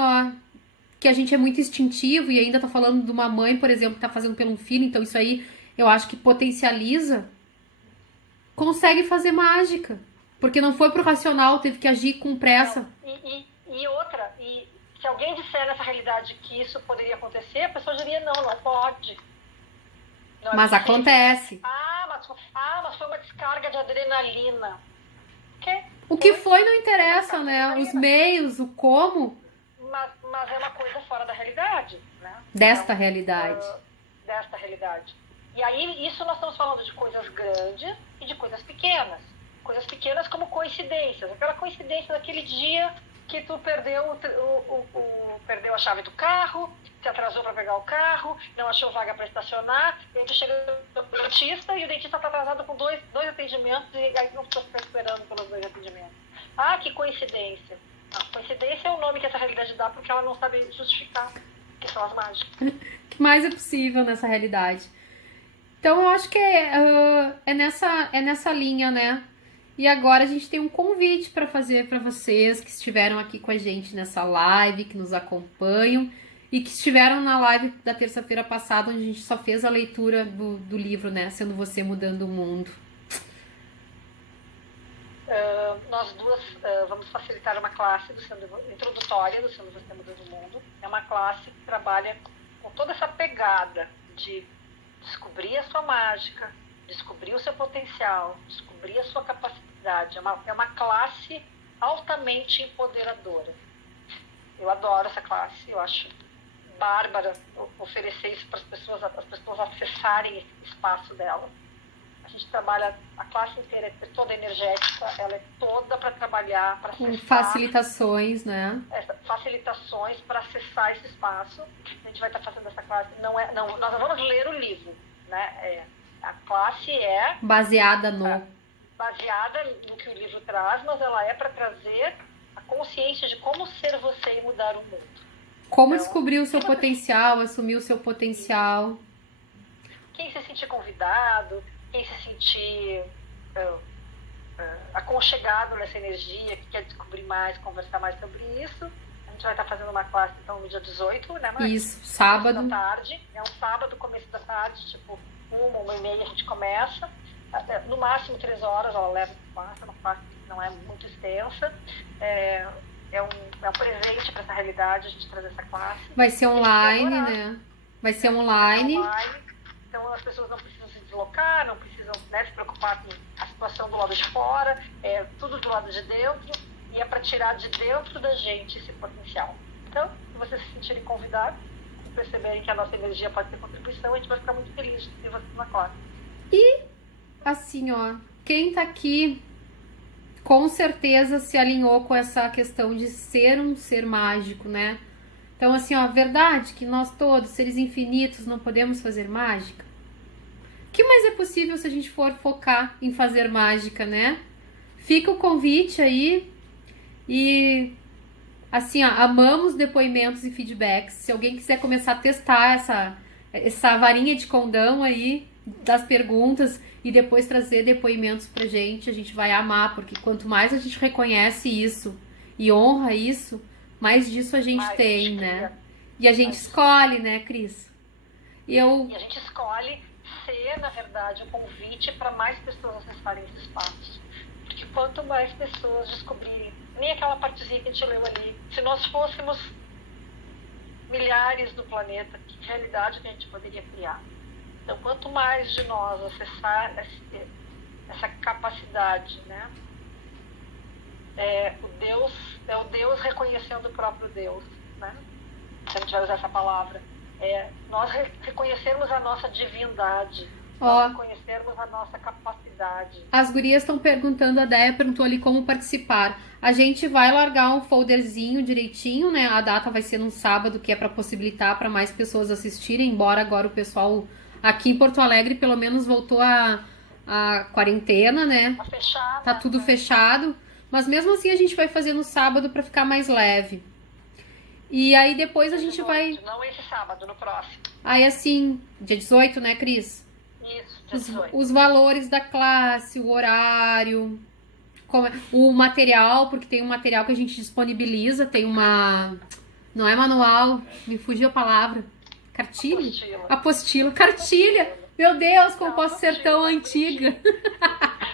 que a gente é muito instintivo e ainda tá falando de uma mãe, por exemplo, que tá fazendo pelo filho, então isso aí eu acho que potencializa, consegue fazer mágica. Porque não foi pro racional, teve que agir com pressa. E outra, se alguém disser nessa realidade que isso poderia acontecer, a pessoa diria, não pode. Não mas acontece. Mas foi uma descarga de adrenalina. O que foi não interessa, né? Os meios, o como. Mas é uma coisa fora da realidade, né? Desta realidade. Desta realidade. E aí, isso nós estamos falando de coisas grandes e de coisas pequenas. Coisas pequenas como coincidências. Aquela coincidência daquele dia que tu perdeu perdeu a chave do carro, se atrasou para pegar o carro, não achou vaga para estacionar, e aí tu chega no dentista e o dentista está atrasado com dois atendimentos e aí não precisa ficar esperando pelos 2 atendimentos. Que coincidência. Coincidência é o nome que essa realidade dá porque ela não sabe justificar, que são as mágicas. O que mais é possível nessa realidade? Então eu acho que é nessa linha, né? E agora a gente tem um convite para fazer para vocês que estiveram aqui com a gente nessa live, que nos acompanham. e que estiveram na live da terça-feira passada, onde a gente só fez a leitura do livro, né? Sendo Você Mudando o Mundo. Nós duas vamos facilitar uma classe introdutória do Sendo Você Mudando o Mundo. É uma classe que trabalha com toda essa pegada de descobrir a sua mágica, descobrir o seu potencial, descobrir a sua capacidade. É uma classe altamente empoderadora. Eu adoro essa classe, eu acho bárbara oferecer isso para as pessoas acessarem esse espaço dela. A gente trabalha, a classe inteira é toda energética, ela é toda para trabalhar, para acessar. Com facilitações, né? Facilitações para acessar esse espaço. A gente vai estar fazendo essa classe. Nós não vamos ler o livro, né? A classe é baseada no que o livro traz, mas ela é para trazer a consciência de como ser você e mudar o mundo. Como descobrir o seu potencial, assumir o seu potencial. Quem se sentir convidado, quem se sentir aconchegado nessa energia, que quer descobrir mais, conversar mais sobre isso. A gente vai estar fazendo uma classe então no dia 18, né, Mari? Isso, sábado. Da tarde. É um sábado, começo da tarde, tipo 1h30 a gente começa. No máximo 3 horas ela leva uma classe que não é muito extensa. É um presente para essa realidade a gente trazer essa classe. Vai ser online, né? Vai ser online. Então as pessoas não precisam se deslocar, não precisam, né, se preocupar com a situação do lado de fora, é tudo do lado de dentro, e é para tirar de dentro da gente esse potencial. Então, se vocês se sentirem convidados e perceberem que a nossa energia pode ter contribuição, a gente vai ficar muito feliz de ter vocês na classe. E, assim, ó, quem tá aqui com certeza se alinhou com essa questão de ser um ser mágico, né? Então, assim, ó, verdade que nós todos, seres infinitos, não podemos fazer mágica? O que mais é possível se a gente for focar em fazer mágica, né? Fica o convite aí e, assim, ó, amamos depoimentos e feedbacks. Se alguém quiser começar a testar essa varinha de condão aí das perguntas e depois trazer depoimentos pra gente, a gente vai amar, porque quanto mais a gente reconhece isso e honra isso, mais disso a gente tem, né? E a gente escolhe, né, Cris? E a gente escolhe ser, na verdade, um convite para mais pessoas acessarem esse espaço. Porque quanto mais pessoas descobrirem, nem aquela partezinha que a gente leu ali, se nós fôssemos milhares no planeta, que realidade que a gente poderia criar? Então, quanto mais de nós acessar essa capacidade, né? É o Deus reconhecendo o próprio Deus, né? Se a gente vai usar essa palavra. Nós reconhecermos a nossa divindade, nós reconhecermos a nossa capacidade. As gurias estão perguntando, a Déia perguntou ali como participar. A gente vai largar um folderzinho direitinho, né? A data vai ser num sábado, que é para possibilitar para mais pessoas assistirem, embora agora o pessoal aqui em Porto Alegre pelo menos voltou a quarentena, né? Tá fechado. Tá tudo fechado. Mas mesmo assim a gente vai fazer no sábado para ficar mais leve. E aí depois a gente vai... Não esse sábado, no próximo. Aí assim, dia 18, né, Cris? Isso, dia 18. Os valores da classe, o horário, o material, porque tem um material que a gente disponibiliza, tem uma... Não é manual, me fugiu a palavra. Cartilha? Apostila. Cartilha! Meu Deus, como posso ser tão antiga?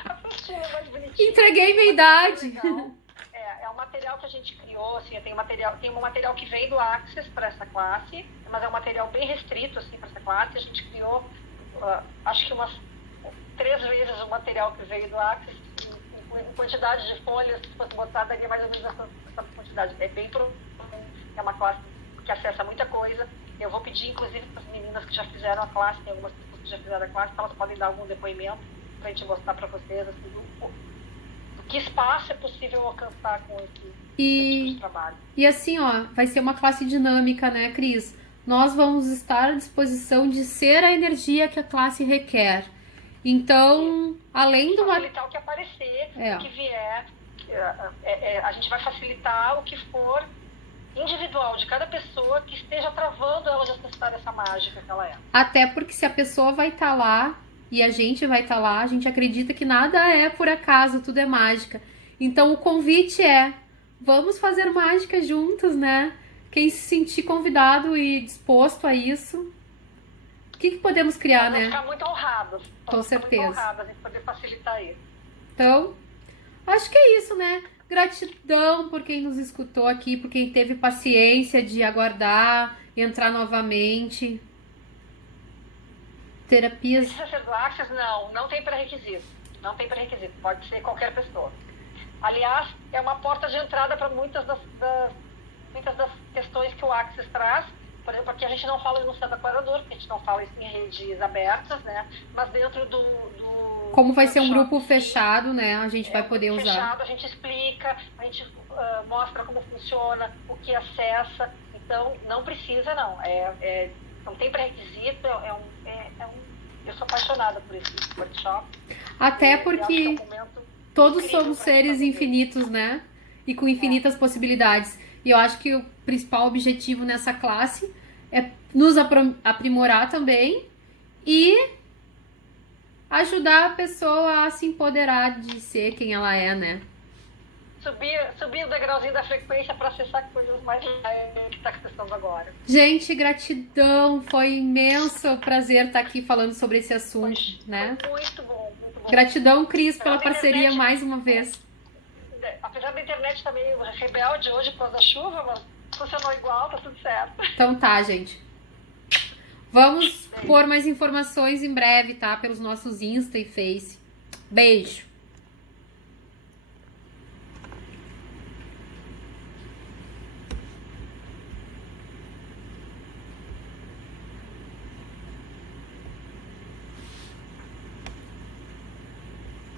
Apostila é mais bonitinha. Entreguei minha idade. É um material que a gente criou, assim, tem um material que veio do Access para essa classe, mas é um material bem restrito, assim, para essa classe. A gente criou, acho que umas 3 vezes o material que veio do Access, em quantidade de folhas, se fosse botar, daria mais ou menos essa quantidade. É bem profundo, é uma classe que acessa muita coisa. Eu vou pedir, inclusive, para as meninas que já fizeram a classe, tem algumas pessoas que já fizeram a classe, elas podem dar algum depoimento para a gente mostrar para vocês, assim, do que espaço é possível alcançar com esse tipo de trabalho. E assim, ó, vai ser uma classe dinâmica, né, Cris? Nós vamos estar à disposição de ser a energia que a classe requer. Então, além do... Facilitar o que aparecer, o que vier. A gente vai facilitar o que for individual de cada pessoa que esteja travando ela de acessar essa mágica que ela é. Até porque se a pessoa vai estar lá e a gente vai estar lá, a gente acredita que nada é por acaso, tudo é mágica. Então o convite é, vamos fazer mágica juntos, né? Quem se sentir convidado e disposto a isso, o que podemos criar, Vamos né? ficar muito honrados. Com certeza. Muito honradas em poder facilitar isso. Então, acho que é isso, né? Gratidão por quem nos escutou aqui, por quem teve paciência de aguardar, entrar novamente. Terapias. Precisa ser do Access? Não tem pré-requisito. Não tem pré-requisito, pode ser qualquer pessoa. Aliás, é uma porta de entrada para muitas das questões que o Access traz. Por exemplo, aqui a gente não fala no centro aclarador, porque a gente não fala isso em redes abertas, né? Mas dentro do como vai ser um grupo fechado, né? A gente vai poder usar. Fechado, a gente explica, a gente mostra como funciona, o que acessa. Então, não precisa, não. Não tem pré-requisito, eu sou apaixonada por esse workshop. Até porque todos somos seres infinitos, né? E com infinitas possibilidades. E eu acho que o principal objetivo nessa classe é nos aprimorar também e ajudar a pessoa a se empoderar de ser quem ela é, né? Subir o degrauzinho da frequência para acessar coisas mais legais que está acessando agora. Gente, gratidão. Foi imenso prazer estar aqui falando sobre esse assunto, né? Foi muito bom, muito bom. Gratidão, Cris, pela parceria mais uma vez. Apesar da internet estar meio rebelde hoje por causa da chuva, mas funcionou igual, tá tudo certo. Então tá, gente. Vamos pôr mais informações em breve, tá? Pelos nossos Insta e Face. Beijo!